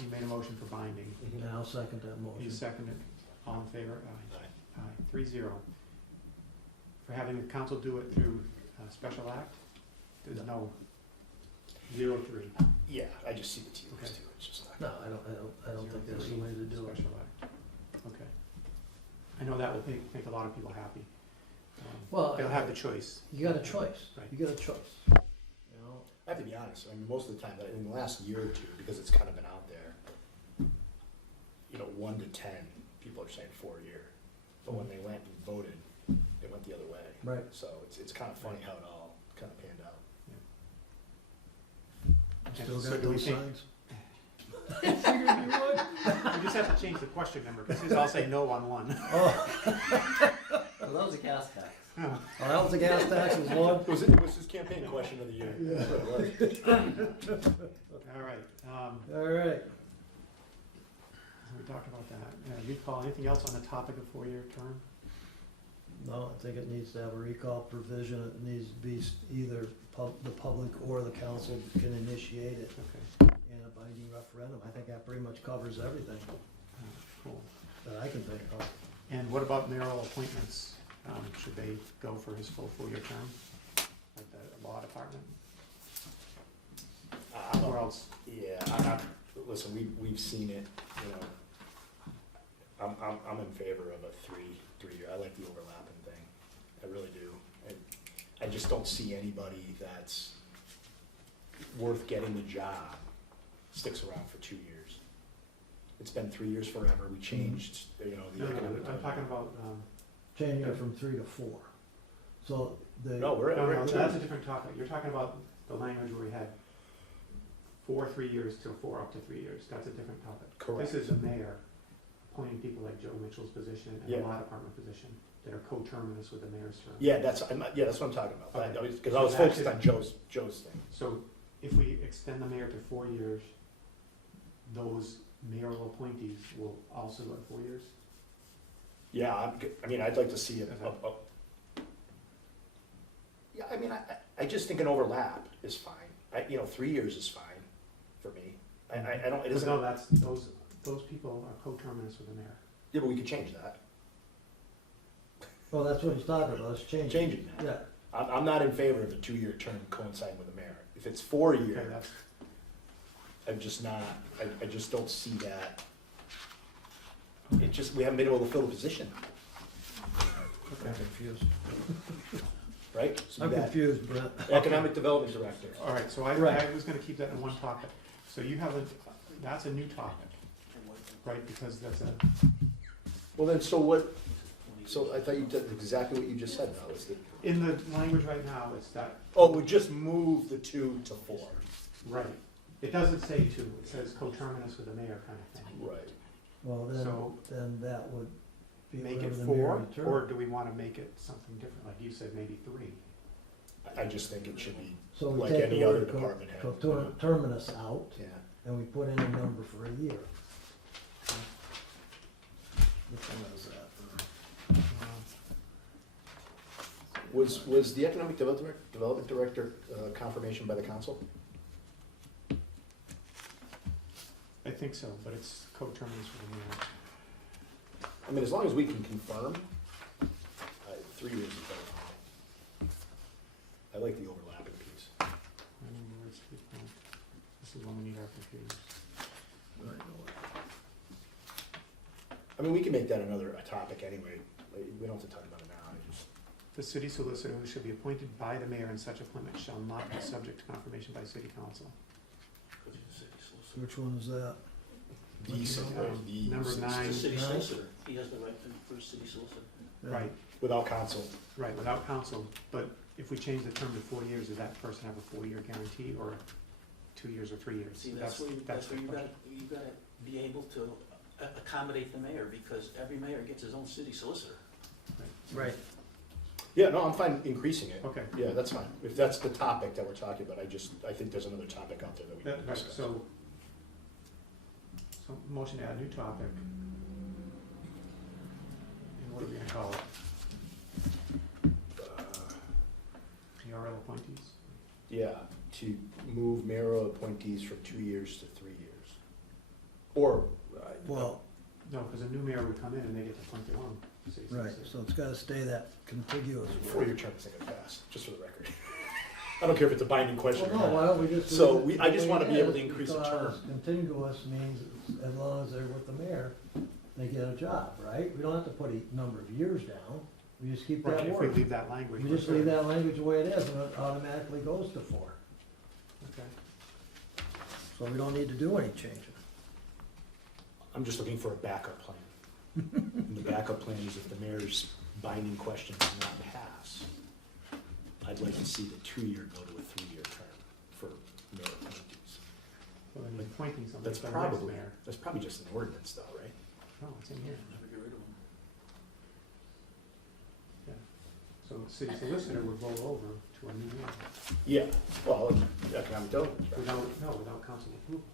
you made a motion for binding. And I'll second that You motion. seconded, all in favor? Aye. Aye. Aye, 3-0. For having the council do it through special act, there's no 0-3. Yeah, I just see the T Okay. too, it's just not. No, I don't think that's the way to do it. Special act, okay. I know that will make a lot of people happy. Well, They'll have the choice. you got a choice. Right. You got a choice. You know, I have to be honest, I mean, most of the time, in the last year or two, because it's kind of been out there, you know, 1 to 10, people are saying 4 a year. But when they went and voted, they went the other way. Right. So it's kind of funny how it all kind of panned out. Okay, Still so got do we those think- signs? We just have to change the question number, because I'll say no on one. Oh, Well, that was a gas tax. well, that was the gas tax was one. It was his campaign question of the year. Yeah. That's what it was. All right, All right. we talked about that. Recall, anything else on the topic of 4-year term? No, I think it needs to have a recall provision. It needs to be either the public or the council can initiate it Okay, in a binding referendum. I think that pretty much covers everything cool. that I can think of. And what about mayoral appointments? Should they go for his full 4-year term, like the law department? Or else? Yeah, listen, we've seen it, you know, I'm in favor of a three-year, I like the overlapping thing, I really do. I just don't see anybody that's, worth getting the job sticks around for 2 years. It's been 3 years forever, we changed, you know, the No, economic. I'm talking about, Changing it from 3 to 4. So the. No, we're no, at 2. that's a different topic. You're talking about the language where we had 3 years to 4 up to 3 years. That's a different topic. Correct. This is the mayor appointing people like Joe Mitchell's position and Yeah. the law department position that are coterminous with the mayor's term. Yeah, that's what I'm talking about, Okay. because I was focused on Joe's thing. So if we extend the mayor to 4 years, those mayoral appointees will also go to 4 years? Yeah, I mean, I'd like to see it yeah, I mean, I just think an overlap is fine. 3 years is fine for me. I don't, it But isn't, no, that's, those people are coterminous with the mayor. yeah, but we could change that. Well, that's what he's talking about, it's changing. Changing that. Yeah, I'm not in favor of a 2-year term coinciding with the mayor. If it's 4 Okay, year, that's, I'm just not, I just don't see that. We haven't been able to fill the position, I'm confused. right? So I'm that- confused, Brent. Economic Development Director. all right, so I Right. was gonna keep that in one topic. So you have that's a new topic, right? Because that's a, Well then, so I thought you did exactly what you just said now, is that, in the language right now, it's that, we just move the 2 to 4. right. It doesn't say 2, it says coterminous with the mayor kind of thing. Right. Well, So- then that would be Make it whatever the mayor 4, determines. or do we wanna make it something different, like you said, maybe 3? I just think it should be, So we like take any the other word department head. coterminous out, yeah. and we put in a number for a year. Which one is that? Was the Economic Development Director confirmation by the council? I think so, but it's coterminous with the mayor. I mean, as long as we can confirm, 3 years is better. I like the overlapping piece. Planning board, street plan. This is when we need our computers. I mean, we can make that a topic anyway. We don't have to talk about it now. The city solicitor who shall be appointed by the mayor in such appointment shall not be subject to confirmation by city council. Which one is that? Number 9, The city Nine. solicitor, he has the right to, for city solicitor. Yeah. right, Without council. right, without council, but if we change the term to 4 years, does that person have a 4-year guarantee, or 2 years or 3 years? See, that's where the you question. gotta be able to accommodate the mayor, because every mayor gets his own city solicitor. Right. Yeah, no, I'm fine increasing it. Okay, Yeah, that's fine. If that's the topic that we're talking about, I think there's another topic out there that we that, can right, discuss. so motion to add new topic. And what are we gonna call it? PRL appointees? Yeah, to move mayoral appointees from 2 years to 3 years. Or, Well, No, because a new mayor would come in and they get to appoint their own city right, solicitor. so it's gotta stay that contiguous. 4-year term is not gonna pass, just for the record. I don't care if it's a binding question Well, or no, why not. don't we just? So leave it I the just way wanna it be able to is, increase the because term. Contiguous means as long as they're with the mayor, they get a job, right? We don't have to put a number of years down, we just keep Right, that if we word. leave that language. We we're just leave good. that language the way it is, and it automatically goes to 4. Okay. So we don't need to do any changing. I'm just looking for a backup plan. And the backup plan is if the mayor's binding question does not pass, I'd like to see the 2-year go to a 3-year term for mayor appointees. Well, then you're appointing somebody That's for the next probably, mayor. that's probably just an ordinance though, right? No, it's in here. Never get rid of him. Yeah. So the city solicitor would roll over to a new mayor Yeah, well, economic development. without council approval.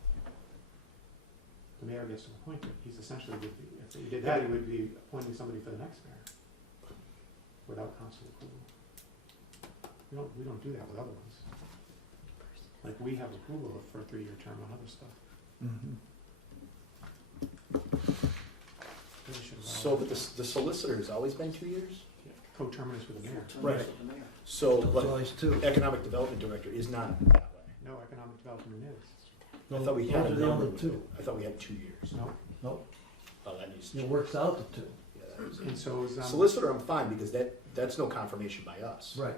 The mayor gets to appoint it. He's essentially, if he did that, he would be appointing somebody for the next mayor without council approval. We don't do that with other ones. Like, we have approval for a 3-year term on other stuff. Really should allow So, it. but the solicitor has always been 2 years? Yeah, coterminous with the mayor. Terms Right. of the mayor. So, It's but always 2. economic development director is not that way. No, economic development is. I thought we had a Those are the number. only 2. I thought we had 2 years. No, Nope, Oh, that needs to it change. works out to 2. Yeah, that is- and so is, Solicitor, I'm fine, because that's no confirmation by us. Right.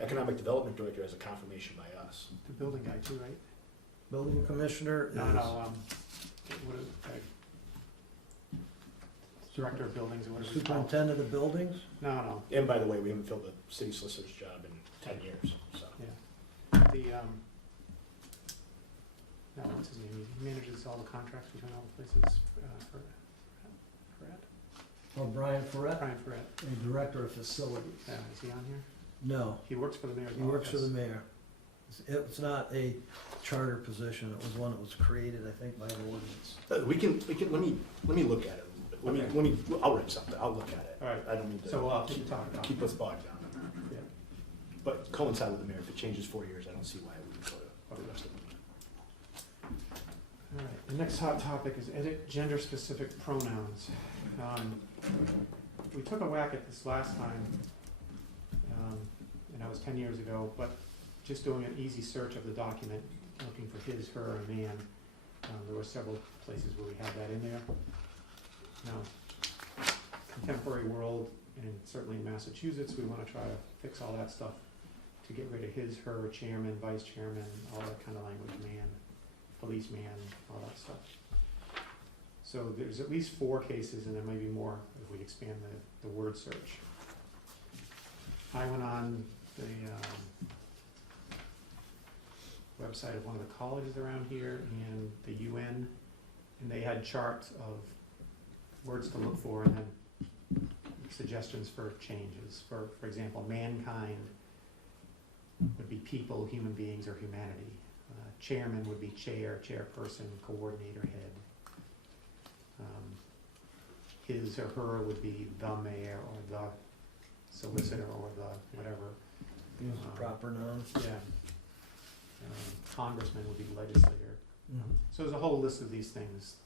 Economic Development Director has a confirmation by us. The building guy too, right? Building commissioner is. No, what is, director of buildings or whatever. it's called. Superintendent of buildings? No, And by the way, we haven't filled the city solicitor's job in 10 years, so. No, what's his name? He manages all the contracts between all the places, Ferret? Oh, Brian Ferret, Brian Ferret. a director of facilities. Yeah, is he on here? No, He works for the mayor's office. he works for the mayor. It's not a charter position, it was one that was created, I think, by an ordinance. We can, let me look at it a little bit. I'll write something, I'll look at it. All right, I don't mean to. so we'll have to talk about it. Keep us bogged down. Yeah. But coincide with the mayor, if it changes 4 years, I don't see why it would go to the rest of them. All right, the next hot topic is edit gender-specific pronouns. We took a whack at this last time, and that was 10 years ago, but just doing an easy search of the document, looking for his, her, and man, there were several places where we had that in there. Now, contemporary world, and certainly in Massachusetts, we want to try to fix all that stuff to get rid of his, her, chairman, vice chairman, all that kind of language, man, policeman, all that stuff. So there's at least 4 cases, and there may be more if we expand the word search. I went on the website of one of the colleges around here and the UN, and they had charts of words to look for and then suggestions for changes. For example, mankind would be people, human beings, or humanity. Chairman would be chair, chairperson, coordinator, head. His or her would be the mayor or the solicitor or the whatever. Use the proper noun. Yeah. Congressman would be legislator. So there's a whole list of these things.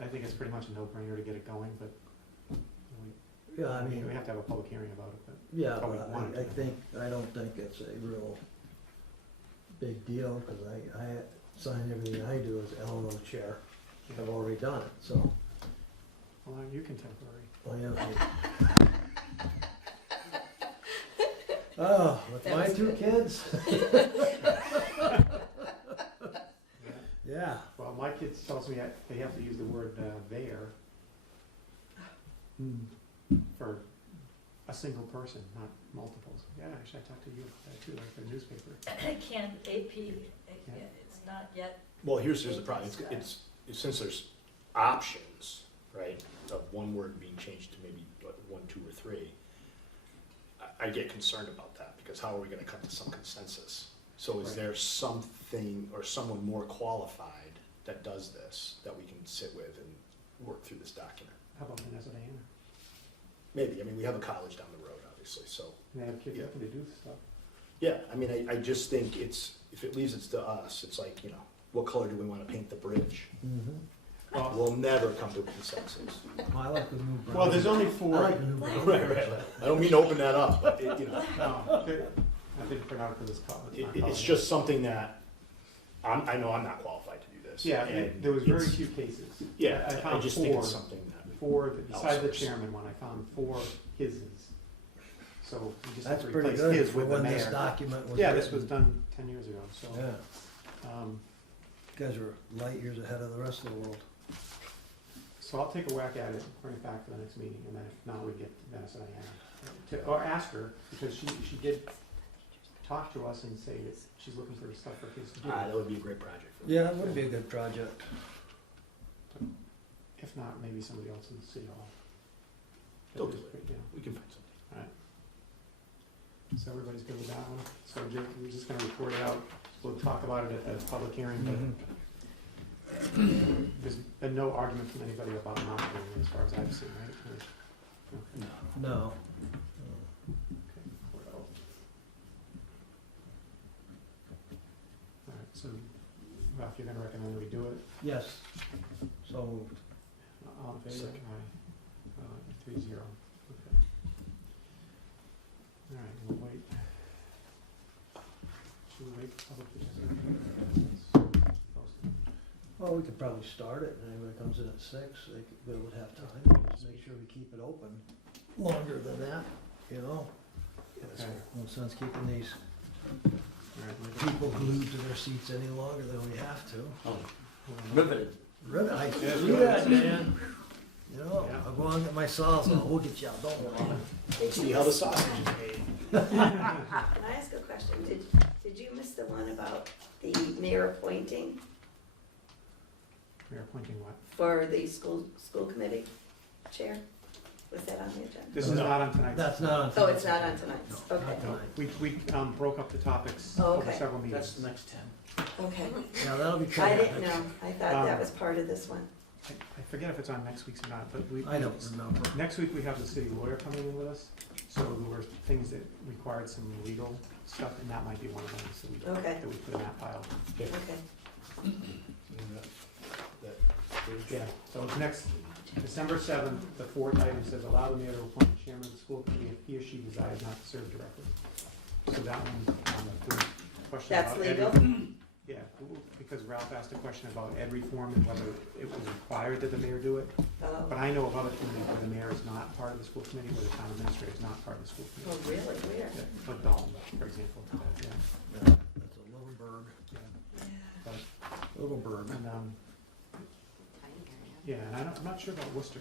I think it's pretty much a no-brainer to get it going, but Yeah, I mean, we have to have a public hearing about it, but yeah, probably but want it. I don't think it's a real big deal, because I sign everything I do as LNO chair. I've already done it, so. Well, you contemporary. Well, yeah. Oh, with That my was 2 good. kids? Yeah. Well, my kids tells me they have to use the word there for a single person, not multiples. Yeah, actually, I talked to you about that too, like the newspaper. Can AP, it's not yet, Well, here's the problem, it's, since there's options, right, of one word being changed to maybe 1, 2, or 3, I get concerned about that, because how are we gonna come to some consensus? So is Right. there something, or someone more qualified that does this, that we can sit with and work through this document? How about Vanessa Diana? Maybe, I mean, we have a college down the road, obviously, so, And they have kids Yeah. looking to do stuff. yeah, I mean, I just think if it leaves it to us, it's like, what color do we wanna paint the bridge? Mm-hmm. Well, We'll never come to a consensus. I like the new brown. well, there's only I 4. like the new brown. Right. I don't mean to open that up, but No, I didn't print out for this college. it's just something that, I know I'm not qualified to do this. Yeah, and there was very it's- few cases. Yeah, I I found just think 4. it's something that, 4, besides the Outsource. chairman one, I found 4 hises. So we just have That's to pretty replace good his for with the when this mayor. document was Yeah, written. this was done 10 years ago, so. Yeah, um, you guys are light years ahead of the rest of the world. So I'll take a whack at it, bring it back to the next meeting, and then if not, we get Vanessa Diana. Or ask her, because she did talk to us and say that she's looking for stuff for kids to do. that would be a great project for me. Yeah, it would be a good project. If not, maybe somebody else in the city hall. They'll do You know. We can find something. So everybody's good with that one? So we're just gonna report it out, we'll talk about it at the public hearing, Mhm. but there's been no argument from anybody about not doing it as far as I've seen, right? Okay. No. Alright, so Ralph, you're gonna recommend that we do it? Yes, so moved. All in favor? Second. Aye. 3-0, okay. Alright, we'll wait. Should we wait for public participation? Well, we could probably start it, and anybody comes in at 6, they would have time. Just make sure we keep it open longer than that, you know? Okay. No sense keeping these All right, we're gonna- people glued to their seats any longer than we have to. Oh, hold on. riveted. Really, I Yeah, see that, man. You know, Yeah. I'll go on and get my sawzall, we'll get you out, don't worry. Let's see how the sausage is made. Can I ask a question? Did you miss the one about the mayor appointing We're appointing what? for the school committee chair? Was that on the agenda? This is No. not on tonight's. That's not on. Oh, it's not on tonight's, No, okay, not tonight. We broke up the topics Oh, over okay. several That's meetings. the next 10. okay. Yeah, that'll be. I didn't know, I thought that was part of this one. I forget if it's on next week's or not, but we. I don't remember. Next week, we have the city lawyer coming in with us, so there were things that required some legal stuff, and that might be one of them, so we, Okay, that we put in that file. okay. Yeah, so it's next, December 7th, the fourth item says, allow the mayor to appoint the chairman of the school committee if he or she desires not to serve directly. So that one, the question That's about legal? Yeah, because Ralph asked a question about ed reform and whether it was required that the mayor do it. Oh, But I know of other communities where the mayor is not part of the school committee, where the town administrator is not part of the school oh, committee. really, where? Yeah, like Dalton, for example, yeah. That's a little bird, Yeah. little bird. And, yeah, and I'm not sure about Worcester.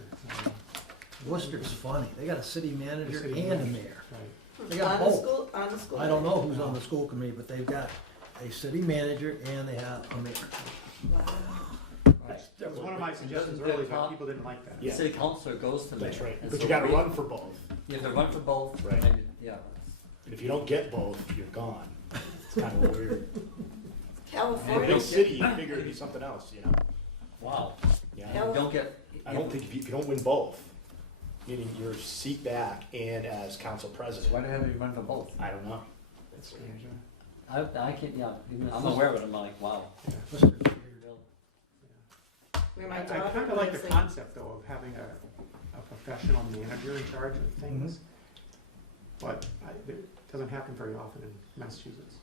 Worcester's funny, they got a city manager city and a manager. mayor. Right. They got On the both. school, on the school? I don't know who's on the school committee, but they've got a city manager and they have a mayor. Wow. That was one of my suggestions Doesn't earlier, that but talk- people didn't like that. The city councilor goes to mayor. That's right, and but so you gotta we- run for both. You have to run for both. Right. and- Yeah. And if you don't get both, you're gone. It's kind of weird. In a California, big city, you figure it'd be something else, you know? Wow. Yeah. You don't get. I don't think if you don't win both, meaning your seat back and as council Why president, do you have to run for both? I don't know. It's Manager. I can't, yeah, I'm aware of it, I'm like, wow. Worcester's weird. where I my daughter kind of like lives the in- concept, though, of having a professional manager in charge of things. But it doesn't happen very often in Massachusetts.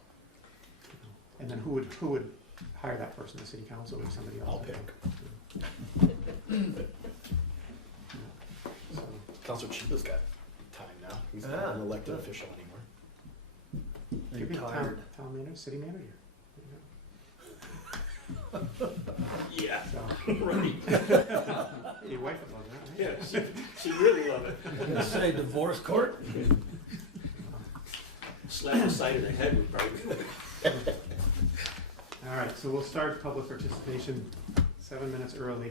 And then who would hire that person, the city council or somebody else? I'll I pick. think. So, Councilor Chiba's got time now. He's Ah, not an elected good. official anymore. give me Retired. town manager, city manager. Yeah, So, right. your wife would love that, right? Yeah, she really love it. I'm gonna say divorce court? Slap the side of the head would probably. All right, so we'll start public participation 7 minutes early.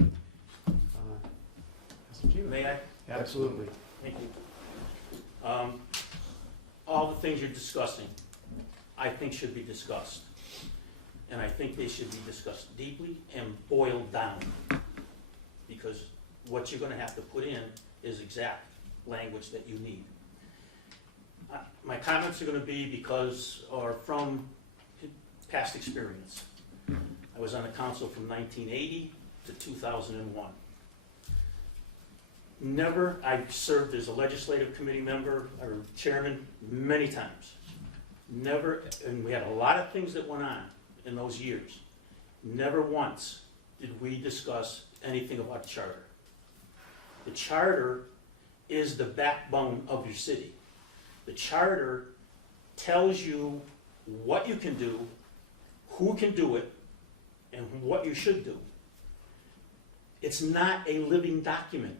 Mr. Chiba? May I? Absolutely. Thank you. All the things you're discussing, I think should be discussed. And I think they should be discussed deeply and boiled down. Because what you're gonna have to put in is exact language that you need. My comments are gonna be because, or from past experience. I was on the council from 1980 to 2001. Never, I served as a legislative committee member or chairman many times. Never, and we had a lot of things that went on in those years. Never once did we discuss anything about charter. The charter is the backbone of your city. The charter tells you what you can do, who can do it, and what you should do. It's not a living document.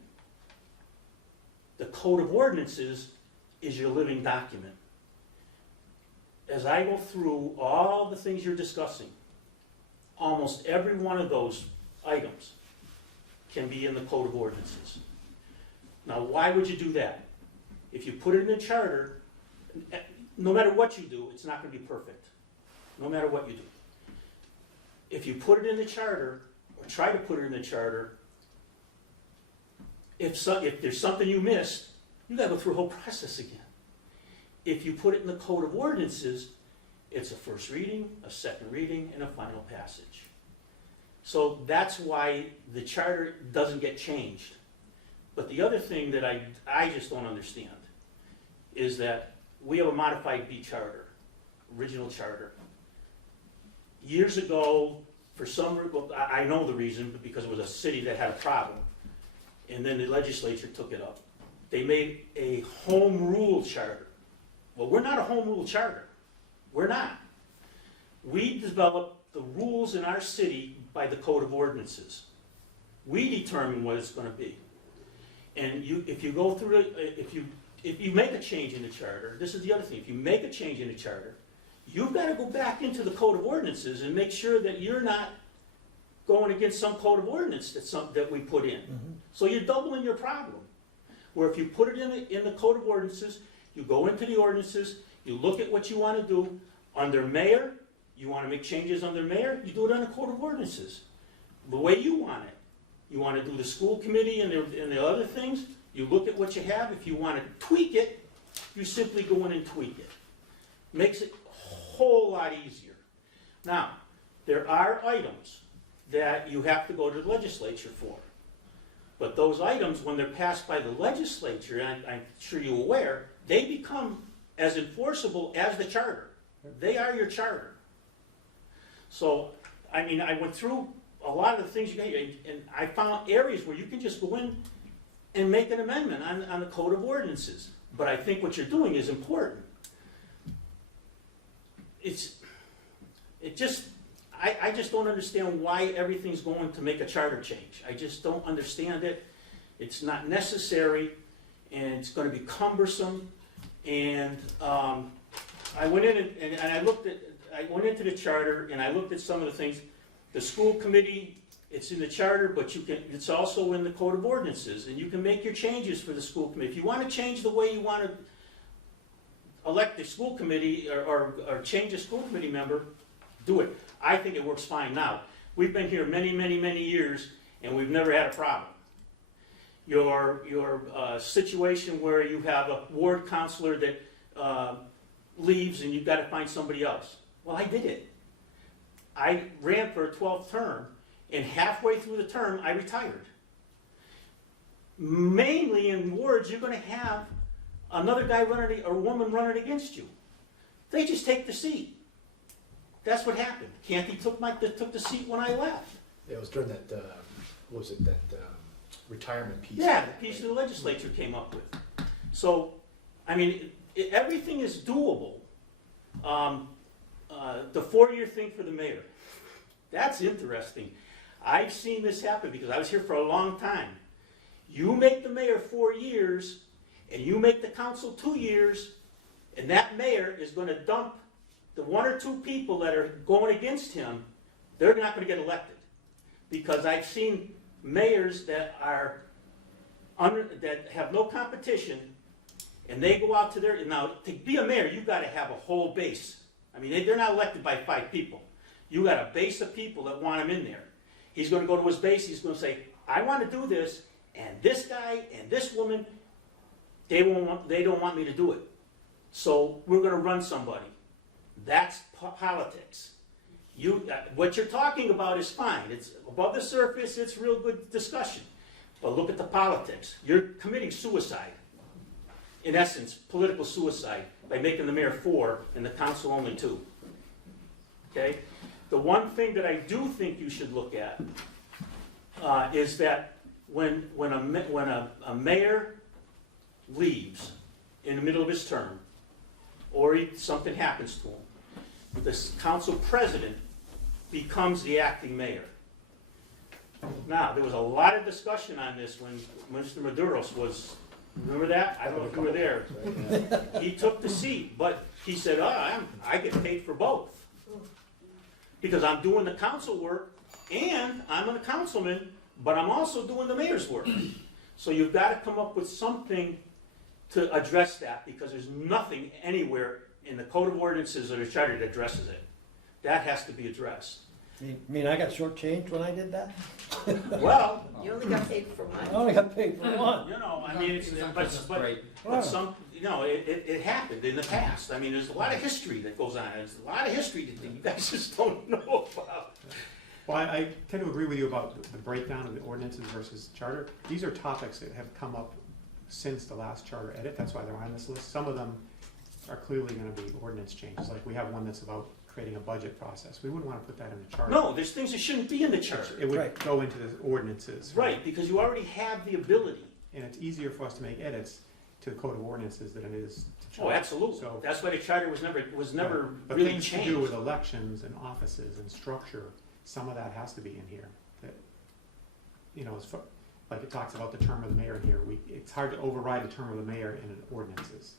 The code of ordinances is your living document. As I go through all the things you're discussing, almost every one of those items can be in the code of ordinances. Now, why would you do that? If you put it in the charter, no matter what you do, it's not going to be perfect. No matter what you do. If you put it in the charter, or try to put it in the charter, if there's something you missed, you got to go through a whole process again. If you put it in the code of ordinances, it's a first reading, a second reading, and a final passage. So that's why the charter doesn't get changed. But the other thing that I just don't understand is that we have a modified B charter, original charter. Years ago, for some, well, I know the reason, but because it was a city that had a problem, and then the legislature took it up. They made a home rule charter. Well, we're not a home rule charter. We're not. We develop the rules in our city by the code of ordinances. We determine what it's gonna be. And if you go through it, if you make a change in the charter, this is the other thing, if you make a change in the charter, you've gotta go back into the code of ordinances and make sure that you're not going against some code of ordinance that we put in. So you're doubling your problem. Where if you put it in the code of ordinances, you go into the ordinances, you look at what you wanna do under mayor, you wanna make changes under mayor, you do it on the code of ordinances. The way you want it. You wanna do the school committee and the other things, you look at what you have, if you wanna tweak it, you simply go in and tweak it. Makes it a whole lot easier. Now, there are items that you have to go to the legislature for. But those items, when they're passed by the legislature, and I'm sure you're aware, they become as enforceable as the charter. They are your charter. So, I mean, I went through a lot of the things you got here, and I found areas where you can just go in and make an amendment on the code of ordinances. But I think what you're doing is important. I just don't understand why everything's going to make a charter change. I just don't understand it. It's not necessary, and it's gonna be cumbersome. And I went in and I went into the charter and I looked at some of the things. The school committee, it's in the charter, but it's also in the code of ordinances, and you can make your changes for the school committee. If you wanna change the way you wanna elect the school committee or change a school committee member, do it. I think it works fine now. We've been here many, many, many years, and we've never had a problem. Your situation where you have a ward counselor that leaves and you've got to find somebody else. Well, I did it. I ran for a 12th term, and halfway through the term, I retired. Mainly in wards, you're going to have another guy running or a woman running against you. They just take the seat. That's what happened. Canty took the seat when I left. Yeah, it was during that, what was it, that retirement piece? Yeah, the piece of the legislature came up with. So, I mean, everything is doable. The 4-year thing for the mayor, that's interesting. I've seen this happen because I was here for a long time. You make the mayor 4 years, and you make the council 2 years, and that mayor is going to dump the 1 or 2 people that are going against him. They're not going to get elected, because I've seen mayors that have no competition, and they go out to now to be a mayor, you've got to have a whole base. I mean, they're not elected by 5 people. You got a base of people that want him in there. He's going to go to his base. He's going to say, "I want to do this, and this guy and this woman, they don't want me to do it. So we're going to run somebody." That's politics. What you're talking about is fine. It's above the surface. It's real good discussion. But look at the politics. You're committing suicide. In essence, political suicide by making the mayor 4 and the council only 2. Okay? The one thing that I do think you should look at is that when a mayor leaves in the middle of his term, or something happens to him, the council president becomes the acting mayor. Now, there was a lot of discussion on this when Mr. Maduros was, remember that? I don't know if you were there. He took the seat, but he said, I get paid for both. Because I'm doing the council work, and I'm a councilman, but I'm also doing the mayor's work. So you've got to come up with something to address that, because there's nothing anywhere in the code of ordinances or the charter that addresses it. That has to be addressed. You mean I got shortchanged when I did that? Well, You only got paid for I one. only got paid for one. you know, I mean, but some, you know, it happened in the past. I mean, there's a lot of history that goes on. There's a lot of history that you guys just don't know about. Well, I tend to agree with you about the breakdown of the ordinances versus charter. These are topics that have come up since the last charter edit. That's why they're on this list. Some of them are clearly going to be ordinance changes. Like we have one that's about creating a budget process. We wouldn't want to put that in the charter. No, there's things that shouldn't be in the charter. It would Right. go into the ordinances. Right, because you already have the ability. And it's easier for us to make edits to the code of ordinances than it is to Oh, charter. absolutely. So- That's why the charter was never But really things to do changed. with elections and offices and structure, some of that has to be in here. That, you know, like it talks about the term of the mayor in here, it's hard to override the term of the mayor in ordinances.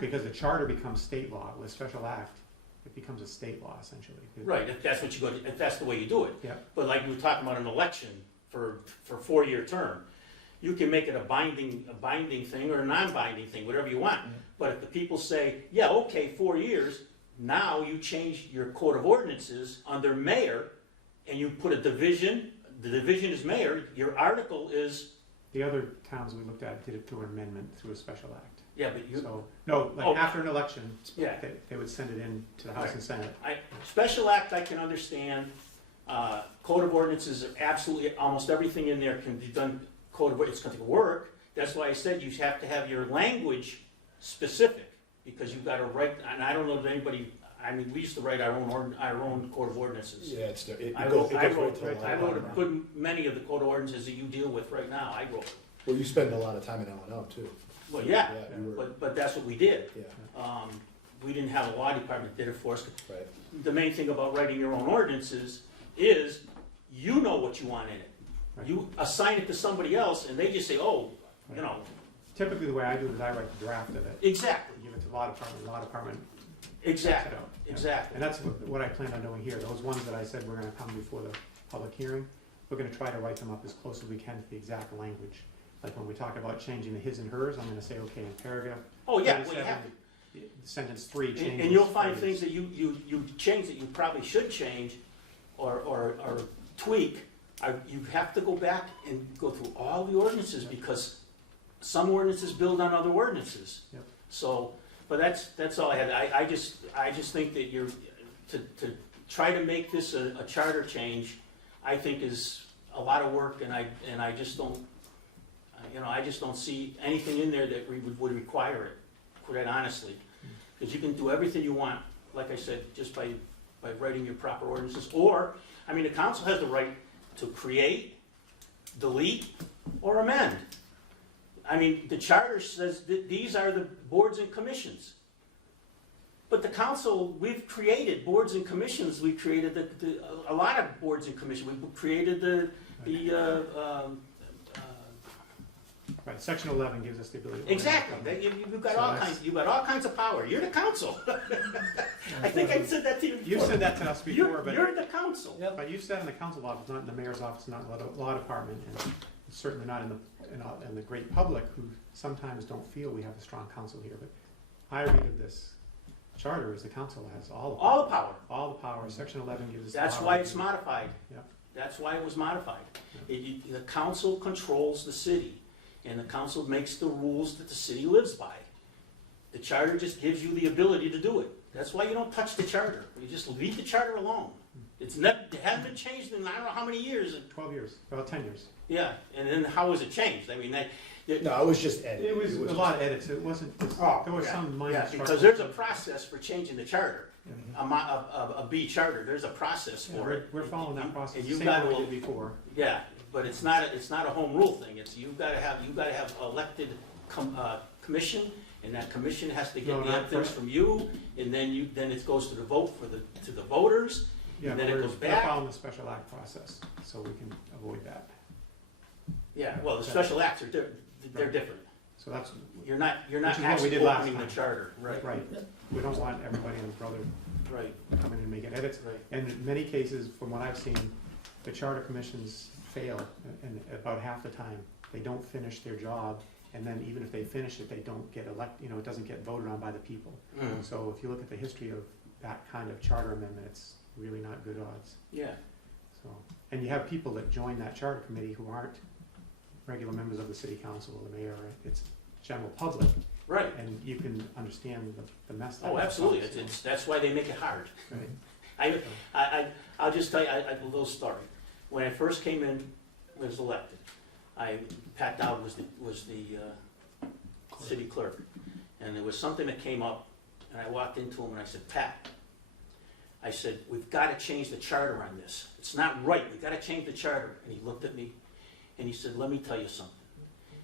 Because the charter becomes state law, with special act, it becomes a state law essentially. Right, if that's what you go, if that's the way you do it. Yeah. But like we were talking about an election for a 4-year term, you can make it a binding thing or a non-binding thing, whatever you want. But if the people say, yeah, okay, 4 years, now you change your code of ordinances under mayor, and you put a division, the division is mayor, your article is, The other towns we looked at did it through an amendment, through a special act. yeah, but you, So, no, Oh. like after an election, yeah. they would send it in to the House and Senate. Special act I can understand, code of ordinances are absolutely, almost everything in there can be done, it's gonna work. That's why I said you have to have your language specific, because you've gotta write, and I don't know if anybody, I mean, we used to write our own code of ordinances. Yeah, it's, it I goes wrote, right to the I line. wrote a good many of the code of ordinances that you deal with right now, I wrote. Well, you spend a lot of time in L&O too. Well, yeah, You were, but that's what we did. yeah, We didn't have a law department that did it for us. right. The main thing about writing your own ordinances is you know what you want in it. Right. You assign it to somebody else and they just say, oh, you know, Typically, the way I do it is I write the draft of it, exactly, give it to the law department checks exactly, it out. Yeah. exactly. And that's what I plan on doing here. Those ones that I said we're gonna come before the public hearing, we're gonna try to write them up as close as we can to the exact language. Like when we talk about changing the his and hers, I'm gonna say, okay, in paragraph Oh, yeah, well, you 37, have to. sentence 3 changes. And you'll find phrase. things that you change that you probably should change or tweak. You have to go back and go through all the ordinances because some ordinances build on other ordinances. Yep. So, but that's all I had. I just think that to try to make this a charter change, I think is a lot of work and I just don't, I just don't see anything in there that would require it, quite honestly. Because you can do everything you want, like I said, just by writing your proper ordinances. Or, the council has the right to create, delete, or amend. The charter says that these are the boards and commissions. But the council, we've created boards and commissions, we've created a lot of boards and commissions. We've created Right, section 11 gives us the ability. to- exactly, you've got So all that's- kinds, you've got all kinds of power. You're the council. I think I said that to you before. You've said that to us before, but. You're the council. But you've said in the council office, not in the mayor's office, not in the law department, and certainly not in the great public who sometimes don't feel we have a strong council here. But I read of this charter is the council has all the All the power. all the power. Section 11 gives us. the That's power why to it's do- modified. Yeah. That's why it was modified. The council controls the city, and the council makes the rules that the city lives by. The charter just gives you the ability to do it. That's why you don't touch the charter. You just leave the charter alone. It hasn't been changed in I don't know how many years. 12 years, about 10 years. Yeah, and then how was it changed? No, it was just edited. It was a just- lot of edits. It wasn't. Just, Oh, there was yeah, some minor. Yeah, structural because there's a changes. process for changing the charter, Yeah. a B charter. There's a process Yeah, for it. we're following that process. And the you've same got way to- we did before. Yeah, but it's not a home rule thing. You've got to have elected commission, and that commission has to No, get the not inputs for- from you, and then it goes to the vote to the voters. Yeah, And but then it we're, goes we're back. following the special act process, so we can avoid that. Yeah, well, the special acts are they're different. So that's You're not Which is what we actually did last opening the time. charter, right? right. We don't want everybody and brother Right, coming in and making edits. right. And in many cases, from what I've seen, the charter commissions fail, and about half the time, they don't finish their job, and then even if they finish it, they don't get elected, it doesn't get voted on by the people. Mm. So if you look at the history of that kind of charter amendment, it's really not good odds. Yeah, So, and you have people that join that charter committee who aren't regular members of the city council or the mayor, it's general public, right. and you can understand the mess that. Oh, absolutely. causes. That's why they make it hard. Right. I'll just tell you a little story. When I first came in, was elected, Pat Dowd was the city clerk, and there was something that came up, and I walked into him and I said, Pat, I said, we've got to change the charter on this. It's not right. We've got to change the charter. And he looked at me and he said, let me tell you something.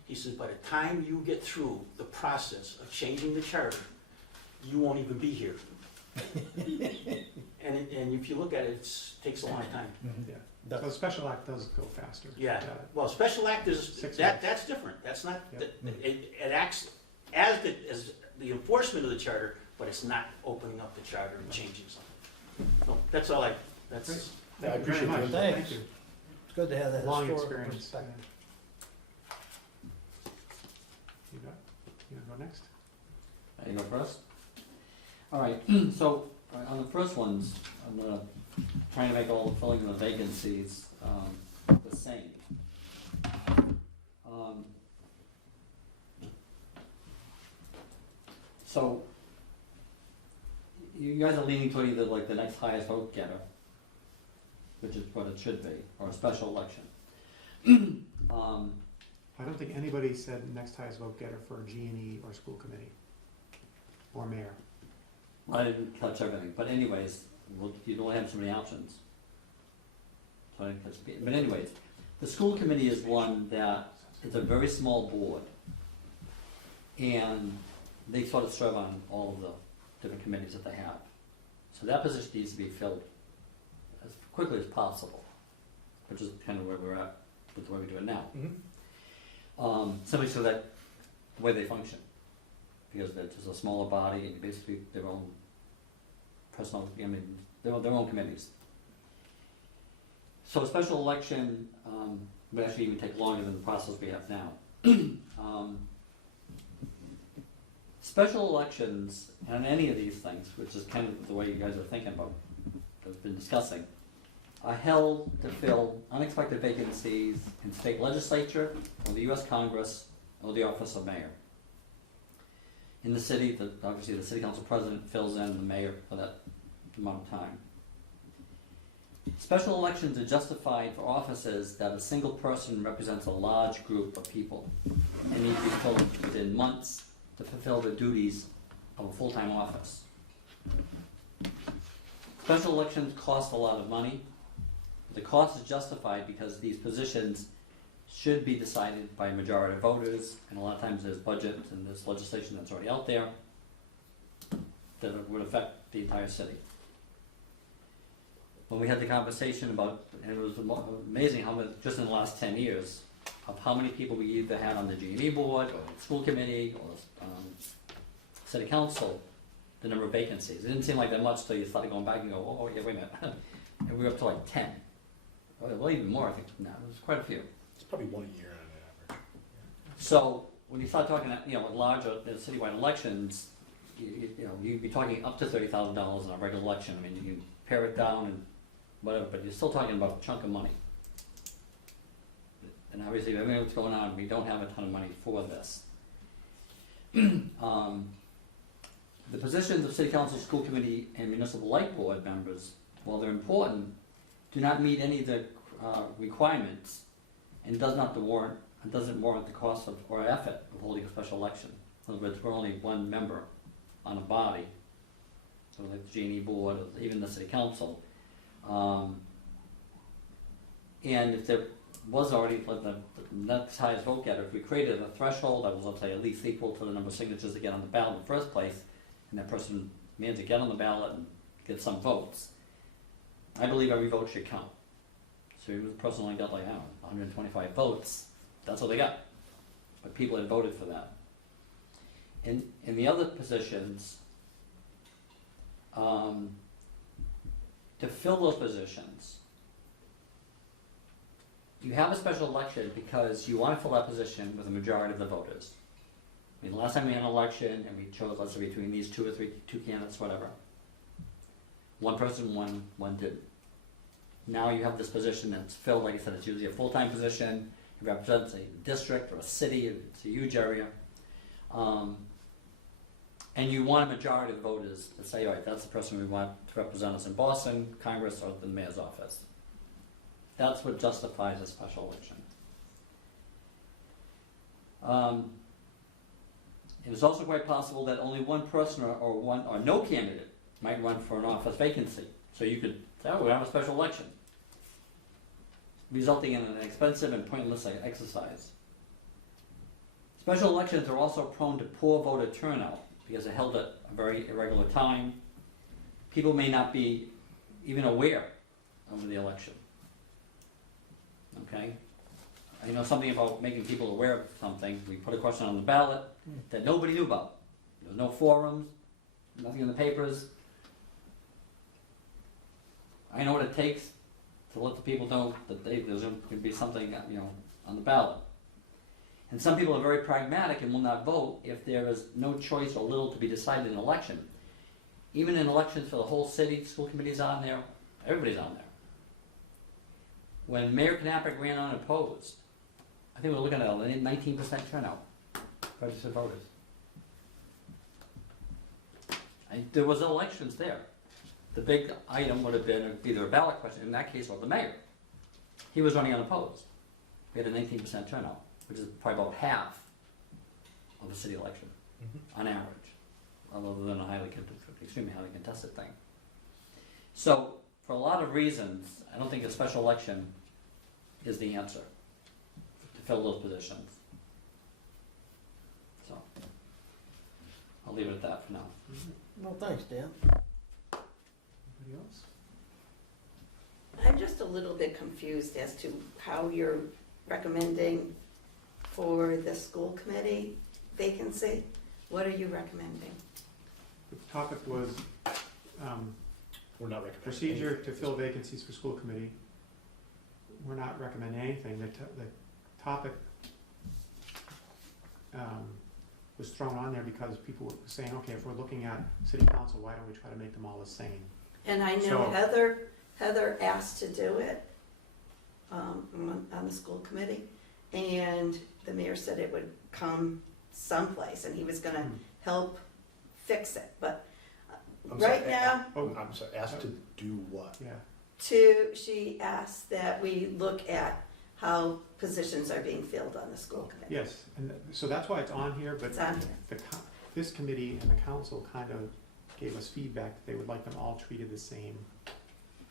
He says, by the time you get through the process of changing the charter, you won't even be here. And if you look at it, it takes a long time. Yeah, so the special act does go faster. Yeah, well, special act is, 6 months. that's different, that's not, Yep. it acts as the enforcement of the charter, but it's not opening up the charter and changing something. No, that's all that's. Great. Yeah, I Thank you very appreciate much. your Thanks. Thank you. It's good to have that Long historical experience. perspective. You go next? You go first? All right, so on the first ones, I'm gonna try to make all the filling in the vacancies the same. So you guys are leaning toward either like the next highest vote getter, which is what it should be, or a special election. I don't think anybody said next highest vote getter for G&E or school committee, or mayor. I didn't touch everything, but anyways, you don't have so many options. So I didn't touch, but anyways, the school committee is one that is a very small board. And they sort of serve on all of the different committees that they have. So that position needs to be filled as quickly as possible, which is kind of where we're at with the way we do it now. Simply so that the way they function, because they're just a smaller body and basically their own personal, I mean, their own committees. So a special election would actually even take longer than the process we have now. Special elections, and any of these things, which is kind of the way you guys are thinking about, have been discussing, are held to fill unexpected vacancies in state legislature, or the US Congress, or the office of mayor. In the city, obviously the city council president fills in the mayor for that amount of time. Special elections are justified for offices that a single person represents a large group of people and need to be filled within months to fulfill the duties of a full-time office. Special elections cost a lot of money. The cost is justified because these positions should be decided by a majority of voters, and a lot of times there's budget and there's legislation that's already out there that would affect the entire city. When we had the conversation about, and it was amazing how much, just in the last 10 years, of how many people we either had on the G&E board, or the school committee, or city council, the number of vacancies. It didn't seem like that much till you started going back and go, oh yeah, wait a minute. And we were up to like 10. Well, even more, I think, now, it was quite a few. It's probably 1 a year on average. So when you start talking, larger citywide elections, you'd be talking up to $30,000 in a regular election. I mean, you can pare it down and whatever, but you're still talking about a chunk of money. And obviously, everything that's going on, we don't have a ton of money for this. The positions of city council, school committee, and municipal light board members, while they're important, do not meet any of the requirements and doesn't warrant the cost of or effort of holding a special election. In other words, we're only one member on a body, so like the G&E board, or even the city council. And if there was already the next highest vote getter, if we created a threshold that was, let's say, at least equal to the number of signatures to get on the ballot in the first place, and that person managed to get on the ballot and get some votes, I believe every vote should count. So even if the person only got 125 votes, that's what they got. But people had voted for that. In the other positions, to fill those positions, you have a special election because you want to fill that position with a majority of the voters. I mean, last time we had an election and we chose, let's say, between these two candidates, whatever. One person won, one didn't. Now you have this position that's filled, like I said, it's usually a full-time position. It represents a district or a city, it's a huge area. And you want a majority of the voters to say, all right, that's the person we want to represent us in Boston, Congress, or the mayor's office. That's what justifies a special election. It is also quite possible that only one person or no candidate might run for an office vacancy. So you could say, oh, we have a special election, resulting in an expensive and pointless exercise. Special elections are also prone to poor voter turnout because they're held at a very irregular time. People may not be even aware of the election. Okay? I know something about making people aware of something. We put a question on the ballot that nobody knew about. There's no forums, nothing in the papers. I know what it takes to let the people know that there's going to be something, on the ballot. And some people are very pragmatic and will not vote if there is no choice or little to be decided in an election. Even in elections for the whole city, school committee's on there, everybody's on there. When Mayor Knappich ran unopposed, I think we were looking at a 19% turnout, registered voters. And there was elections there. The big item would have been either a ballot question, in that case, or the mayor. He was running unopposed. We had a 19% turnout, which is probably about half of the city election, on average, other than a extremely highly contested thing. So, for a lot of reasons, I don't think a special election is the answer to fill those positions. So, I'll leave it at that for now. Well, thanks, Dan. Anybody else? I'm just a little bit confused as to how you're recommending for the school committee vacancy. What are you recommending? The topic was We're not recommending. procedure to fill vacancies for school committee. We're not recommending anything. The topic was thrown on there because people were saying, okay, if we're looking at city council, why don't we try to make them all the same? And I know So- Heather asked to do it on the school committee, and the mayor said it would come someplace, and he was gonna help fix it, but I'm sorry, right now, I'm sorry, asked to do what? Yeah, she asked that we look at how positions are being filled on the school committee. yes, and so that's why it's on here, but It's on here. this committee and the council kind of gave us feedback that they would like them all treated the same.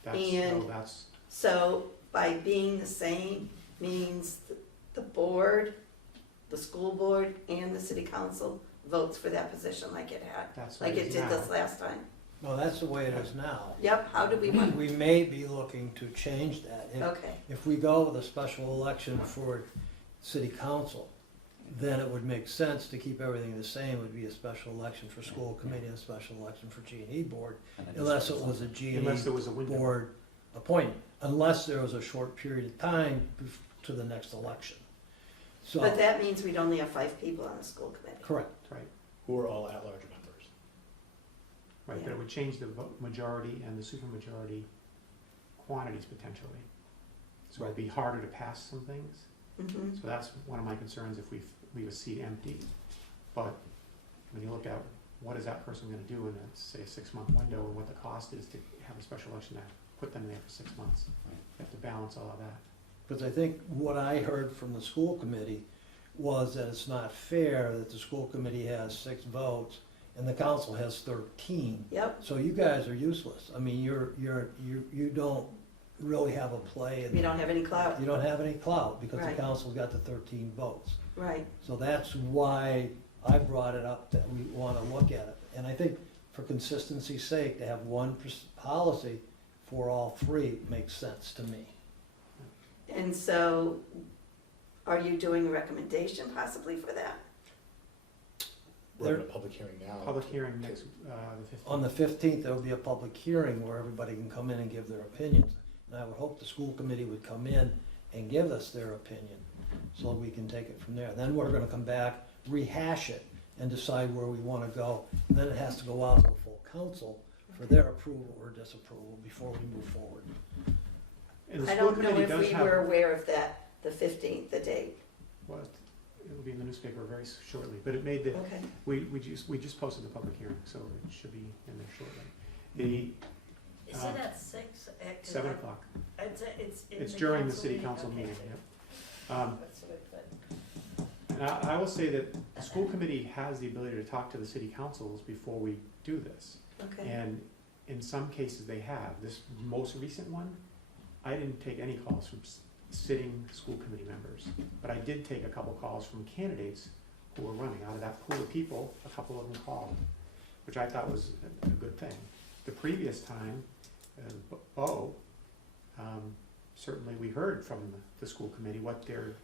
That's So by being the same means the board, the school board, and the city council votes for that position like it had, that's what like it it is did now. this last time. No, that's the way it is now. Yep, how do we want, We may be looking to change that. okay, If we go with a special election for city council, then it would make sense to keep everything the same. It would be a special election for school committee and a special election for G&E board, And then unless just- it was a G&E Unless there was a window. board appointment, unless there was a short period of time to the next election. So, but that means we'd only have 5 people on the school committee. correct. Right, Who are all at-large members? right, but it would change the majority and the supermajority quantities potentially. So it'd be harder to pass some things. Mhm. So that's one of my concerns if we leave a seat empty. But when you look at what is that person gonna do in a, say, a 6-month window, and what the cost is to have a special election to put them there for 6 months. Right. You have to balance all of that. Because I think what I heard from the school committee was that it's not fair that the school committee has 6 votes and the council has 13. Yep, So you guys are useless. I mean, you don't really have a play we in, don't have any clout, you don't have any clout because the Right. council's got the 13 votes. right, So that's why I brought it up that we want to look at it. And I think for consistency's sake, to have one policy for all 3 makes sense to me. and so, are you doing a recommendation possibly for that? We're having a public hearing now. Public hearing next, the 15th. On the 15th, there'll be a public hearing where everybody can come in and give their opinions. And I would hope the school committee would come in and give us their opinion, so we can take it from there. Then we're gonna come back, rehash it, and decide where we wanna go. And then it has to go out to the full council for their approval or disapproval before we move forward. And the I school don't know committee if does we have- were aware of that, the 15th, the date. Well, it'll be in the newspaper very shortly, but it made the, Okay, we just posted the public hearing, so it should be in there shortly. The Is it at 6? 7 o'clock, It's in it's the during the council city meeting, council okay. meeting, yeah. That's what I thought. And I will say that the school committee has the ability to talk to the city councils before we do this. okay, And in some cases, they have. This most recent one, I didn't take any calls from sitting school committee members, but I did take a couple calls from candidates who were running. Out of that pool of people, a couple of them called, which I thought was a good thing. The previous time, Bo, certainly we heard from the school committee what their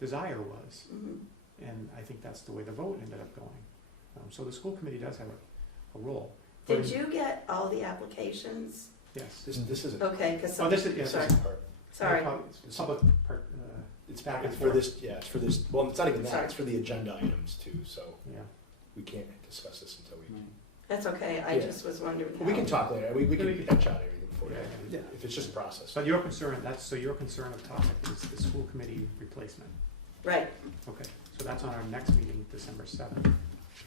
desire was. Mhm. And I think that's the way the vote ended up going. So the school committee does have a role. Did you get all the applications? Yes. This isn't. Okay, because, Oh, this is, This yes, isn't part. sorry, It's public part, It's back and it's for forth. this, yeah, it's for this, well, it's not even that, Sorry. it's for the agenda items too, so Yeah. we can't discuss this until we. that's okay, I Yeah. just was wondering We can how. talk later, we Yeah, we can can- hatch out everything for you, Yeah. if it's just a process. So your concern, so your concern of topic is the school committee replacement. Right, Okay, so that's on our next meeting, December 7th.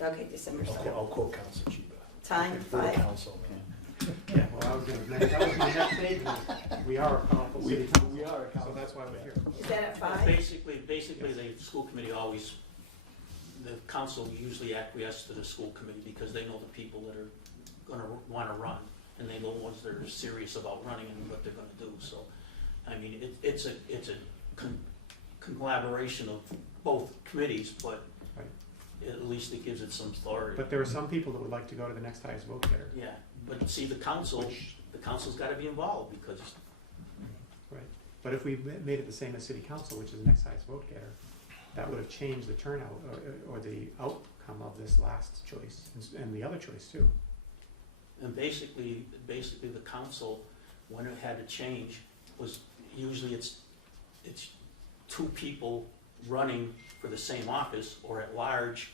okay, December I'll 7th. quote Council Chiba. Time, For the 5. council. Yeah, well, that was my next statement. We are a powerful city council. We are a So that's why we're here. Is that at 5? Basically, the school committee always, the council usually acquiesce to the school committee because they know the people that are gonna wanna run, and they know the ones that are serious about running and what they're gonna do, so, I mean, it's a collaboration of both committees, but Right. at least it gives it some authority. But there are some people that would like to go to the next highest vote getter. Yeah, but see, the council's gotta be involved, because But if we made it the same as city council, which is the next highest vote getter, that would have changed the turnout or the outcome of this last choice and the other choice too. And basically, the council, when it had to change, was usually it's two people running for the same office, or at large,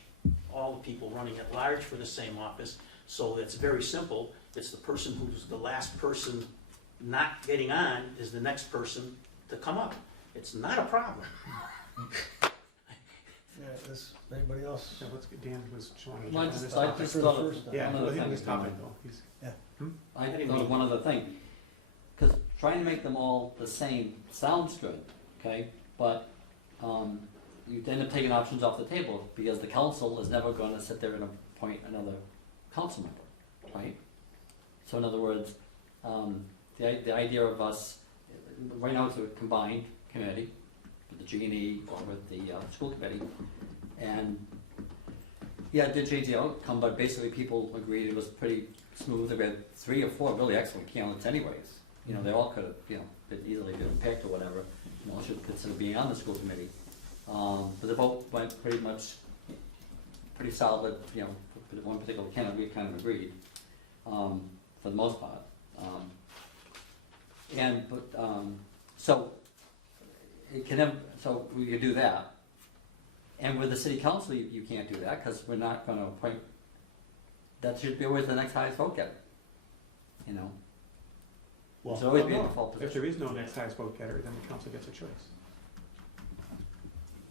all the people running at large for the same office. So it's very simple, it's the person who's the last person not getting on is the next person to come up. It's not a problem. Yeah, anybody else? Yeah, let's get, Dan was showing a Well, I on this just topic. For the thought of first time. Yeah, one other well, him thing. this topic though. He's, I thought of one other thing, because trying to make them all the same sounds good, okay? But you end up taking options off the table, because the council is never gonna sit there and appoint another council member, right? So in other words, the idea of us, right now it's a combined committee, with the G&E or with the school committee, and yeah, it did change the outcome, but basically people agreed it was pretty smooth. We had 3 or 4 really excellent candidates anyways. You know, they all could have, been easily been picked or whatever, should consider being on the school committee. But the vote went pretty solid, for one particular candidate, we kind of agreed, for the most part. So it can, so we could do that. And with the city council, you can't do that, because we're not gonna appoint, that should be always the next highest vote getter, Well, It's always be a no, default if position. there is no next highest vote getter, then the council gets a choice.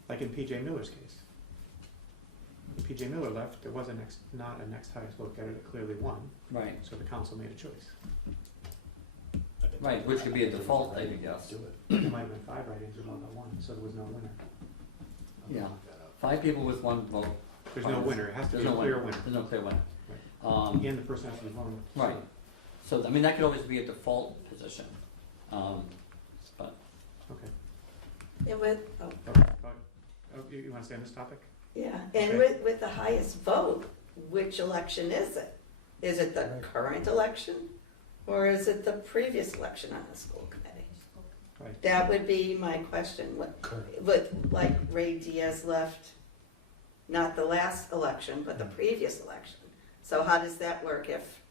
Like in PJ Miller's case. When PJ Miller left, there was not a next highest vote getter that clearly won, Right, so the council made a choice. right, which could be a default, I guess. Do it. There might have been 5 write-ins and 1 that won, so there was no winner. Yeah. 5 people with 1 vote. There's no winner, it has to There's be a no clear winner. winner. There's no clear winner. And the person has to be voted. Right. So, that could always be a default position. But, Okay. And with, You wanna stay on this topic? yeah, and Okay. with the highest vote, which election is it? Is it the Right. current election, or is it the previous election on the school committee? Right. That would be my question, with, like, Ray Diaz left, not the last election, but the previous election. So how does that work if,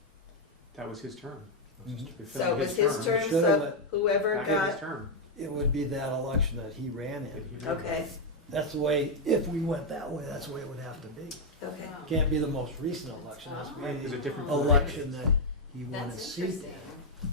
That was his term. Mhm. We filled so it was his term, Should've so let- whoever That was his got, term. It would be that election that he ran that in. he ran. okay, That's the way, if we went that way, that's the way it would have to be. okay. Can't be the most recent election, it has to Right, there's a be different. the election that he won his That's seat. interesting.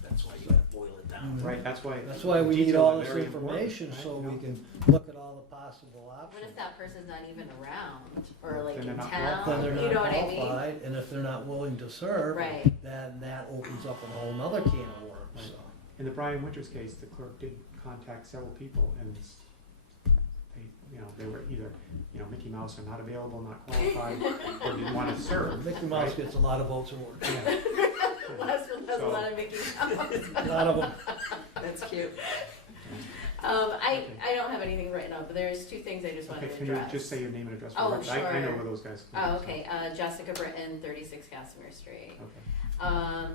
That's why you gotta boil it down. Mhm. Right, that's why. That's why we need details all are this very important, information, right? so You know? we can look at all the possible What options. if that person's not even around, or like Then they're in not town, Then they're you not know what I mean? qualified, and if they're not willing to serve, Right. then that opens up a whole nother can of worms, so. In the Brian Winters case, the clerk did contact several people and they were either, Mickey Mouse are not available, not qualified, or didn't want to serve. Mickey Mouse gets a lot of votes in work, Yeah. That's a lot of Mickey Mouse. a lot of them. That's cute. I don't have anything written up, but there's two things I just wanted Okay, to can you address. just say your name and address? for Oh, the record? I know sure. where those guys Oh, live, so- okay, Jessica Britton, 36 Casimir Street. Okay.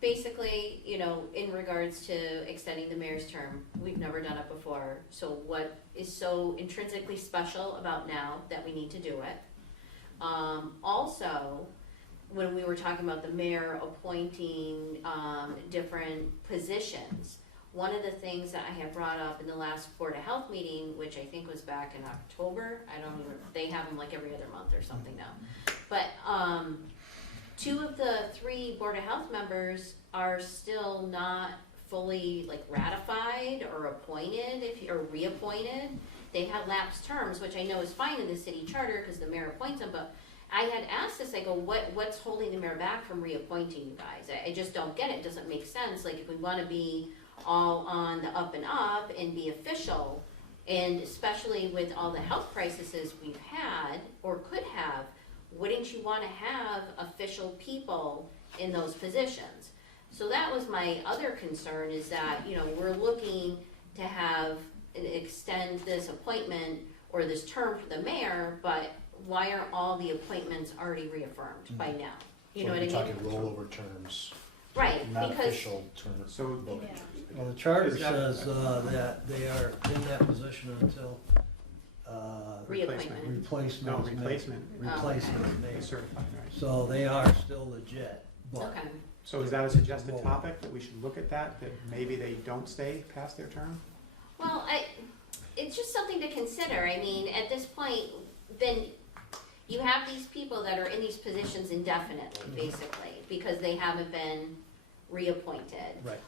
Basically, you know, in regards to extending the mayor's term, we've never done it before. So what is so intrinsically special about now that we need to do it? Also, when we were talking about the mayor appointing different positions, one of the things that I had brought up in the last Board of Health meeting, which I think was back in October, I don't even, they have them like every other month or something now. But 2 of the 3 Board of Health members are still not fully like ratified or appointed, or reappointed. They have lapsed terms, which I know is fine in the city charter because the mayor appoints them, but I had asked this, I go, what's holding the mayor back from reappointing you guys? I just don't get it, it doesn't make sense, like if we wanna be all on the up and up and be official, and especially with all the health crises we've had, or could have, wouldn't you wanna have official people in those positions? So that was my other concern, is that, you know, we're looking to have, extend this appointment or this term for the mayor, but why aren't all the appointments already reaffirmed by now? You know what I mean? So we're talking rollover terms, Right, not because, official terms. So, voting. Well, the charter Is that- says, that they are in that position until, reappointment. no, replacement. replacement, Replacement they made. certified, right? So they are still legit, but Okay, So is that a suggested topic, that we should look at that maybe they don't stay past their term? well, it's just something to consider, I mean, at this point, then you have these people that are in these positions indefinitely, basically, because they haven't been reappointed. Right.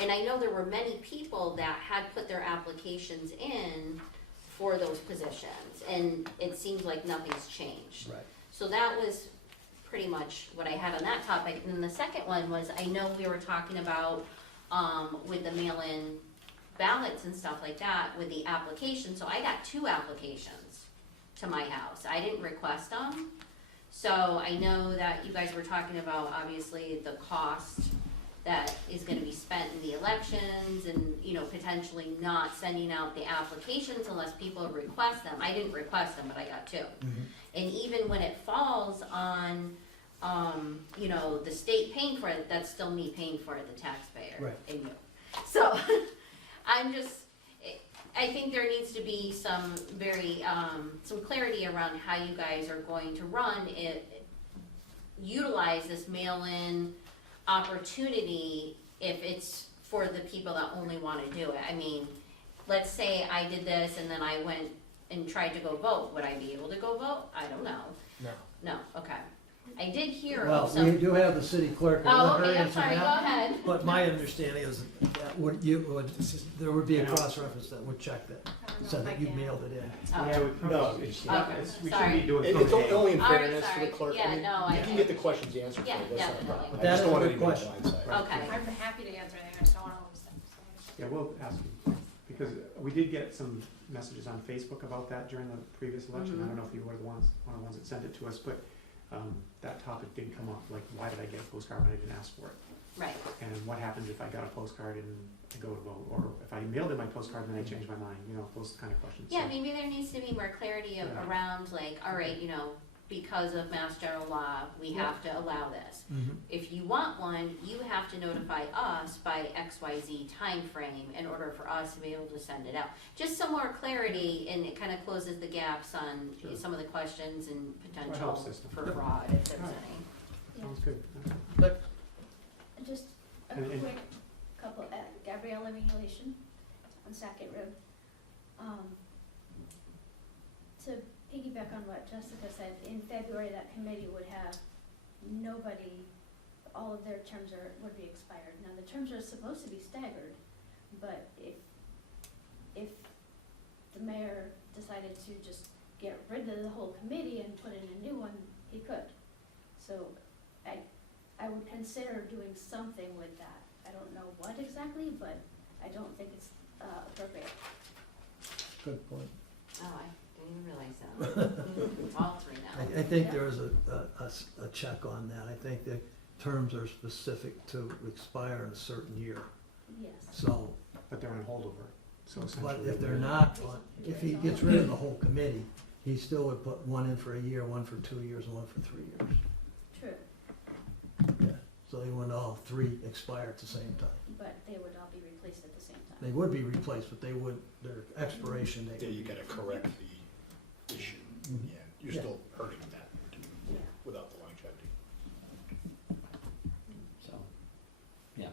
And I know there were many people that had put their applications in for those positions, and it seems like nothing's changed. Right. So that was pretty much what I had on that topic. And then the second one was, I know we were talking about, with the mail-in ballots and stuff like that, with the application, so I got 2 applications to my house. I didn't request them. So I know that you guys were talking about, obviously, the cost that is gonna be spent in the elections, and, you know, potentially not sending out the applications unless people request them. I didn't request them, but I got 2. And even when it falls on, you know, the state paying for it, that's still me paying for it, the taxpayer. Right. And you. So, I think there needs to be some some clarity around how you guys are going to run it, utilize this mail-in opportunity if it's for the people that only wanna do it. I mean, let's say I did this and then I went and tried to go vote, would I be able to go vote? I don't know. no. No, okay. I did hear Well, of we some, do have the city clerk. I'll oh, let her okay, I'm answer sorry, go that. ahead. But my understanding is that there would be a cross-reference that would check that, said that you mailed it in. Oh. Yeah, we probably, No, it's- Okay, we sorry. shouldn't be doing. It's so many. only in All right, fairness to sorry. the clerk, Yeah, I mean, no, you can get the questions answered for Yeah, you, that's not a definitely. problem. But I that just is don't a want good anyone question. blindsided. Okay. I'm happy to answer anything, I just don't want to overstep. So. Yeah, we'll ask you, because we did get some messages on Facebook about that during the previous election. I don't know if you were one of the ones that sent it to us, but that topic did come up, like, why did I get a postcard when I didn't ask for it? Right, And what happens if I got a postcard and I go to vote, or if I mailed in my postcard and then I changed my mind, you know, those kind of questions. yeah, So- maybe there needs to be more clarity Yeah. around, like, all right, you know, because of Mass General Law, we have to allow this. If you want one, you have to notify us by XYZ timeframe in order for us to be able to send it out. Just some more clarity, and it kind of closes the gaps on Sure. some of the questions and helps potential system. for fraud, if there's Alright. any. Sounds good. Just a And- quick couple, Gabriella Regulation on Sackett Road. To piggyback on what Jessica said, in February, that committee would have nobody, all of their terms would be expired. Now, the terms are supposed to be staggered, but if the mayor decided to just get rid of the whole committee and put in a new one, he could. So I would consider doing something with that. I don't know what exactly, but I don't think it's appropriate. Good point. Oh, I didn't even realize that. It's all 3 now. I think there is a check on that. I think the terms are specific to expire in a certain year. Yes. So, But they're on holdover. So But essentially. if they're not, if he gets rid of the whole committee, he still would put one in for a year, one for 2 years, and one for 3 years. True, Yeah, so they wouldn't all three expire at the same time. but they would all be replaced at the same time. They would be replaced, but they would, their expiration date. Yeah, you gotta correct the issue, Mhm. yeah, you're Yeah. still hurting that Yeah. without the longevity. So, yeah,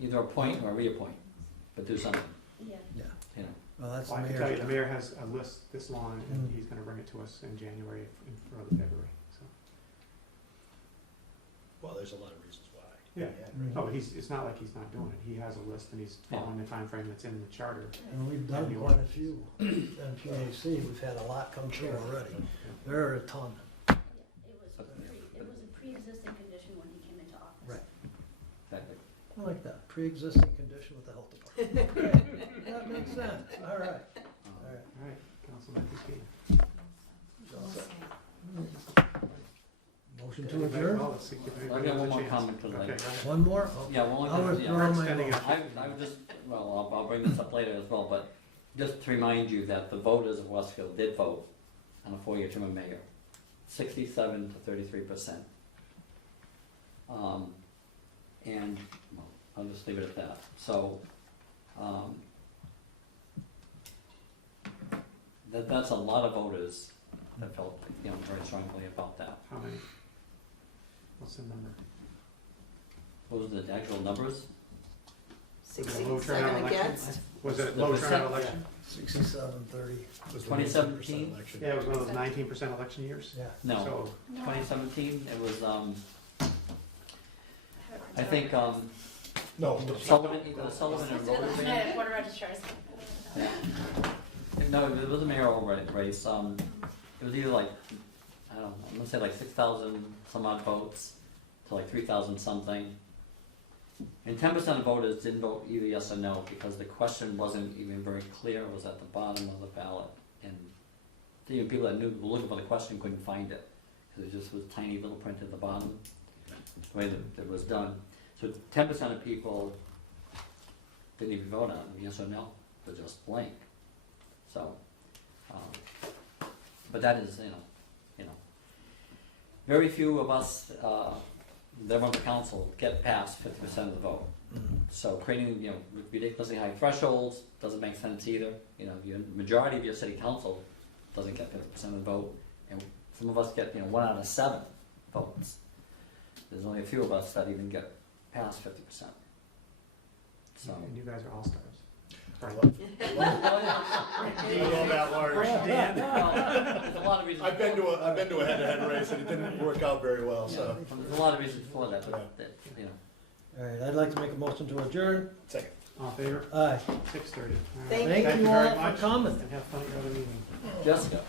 either appoint or reappoint, but do something, Yeah, Yeah, you know. well, that's the Well, I can mayor's tell you, the job. mayor has a list this long, and Mm. he's gonna bring it to us in January and for early February, so. Well, there's a lot of reasons why. Yeah. Mhm. Oh, it's not like he's not doing it, he has a list and he's following the time frame that's in the charter. And we've done quite a few. In PAC, we've had a lot come through already. There are a ton. yeah, it was a pre-existing condition when he came into office. Right. Exactly. I like that, pre-existing condition with the health department. That makes sense, all right, all right. All right, Councilman Key. Motion to adjourn? Well, let's see if I anybody got has one a more chance. comment to Okay, make. go ahead. One more? Yeah, well, I'll yeah, withdraw We're my extending motion. I would just, well, I'll bring this up later as well, but just to remind you that the voters of Westfield did vote on a 4-year term of mayor, 67 to 33%. And, well, I'll just leave it at that. So, that's a lot of voters that felt, very strongly about that. How many? What's the number? What was the actual numbers? Low turnout 67 election? against? Was it The low percent, turnout election? 67, 30, It was the 2017? 19% election. Yeah, it was one of those 19% election years. yeah. No, So, 2017, it was, I I think, No, Sullivan, either Sullivan and Rhodes. Board of registrars. Yeah. No, it was a mayoral race, it was either like, I don't know, I'm gonna say like 6,000 some odd votes to like 3,000 something. And 10% of voters didn't vote either yes or no, because the question wasn't even very clear, it was at the bottom of the ballot. And even people that were looking for the question couldn't find it, because it just was tiny little print at the bottom, the way that it was done. So 10% of people didn't even vote on it, yes or no, they're just blank. So, but that is, very few of us, that run the council get past 50% of the vote. Mhm. So creating, ridiculously high thresholds doesn't make sense either. Your majority of your city council doesn't get 50% of the vote, and some of us get, 1 out of 7 votes. There's only a few of us that even get past 50%. So. and you guys are all-stars. I Right. love that large. Well, there's a lot of reasons. I've been to a head-to-head race and it didn't work out very well, so. There's a lot of reasons for that, but, All right, I'd like to make a motion to adjourn. Second. All in favor? Aye. 6:30. All right. Thank Thank you very all for much, coming. and have fun at your other meeting. Jessica,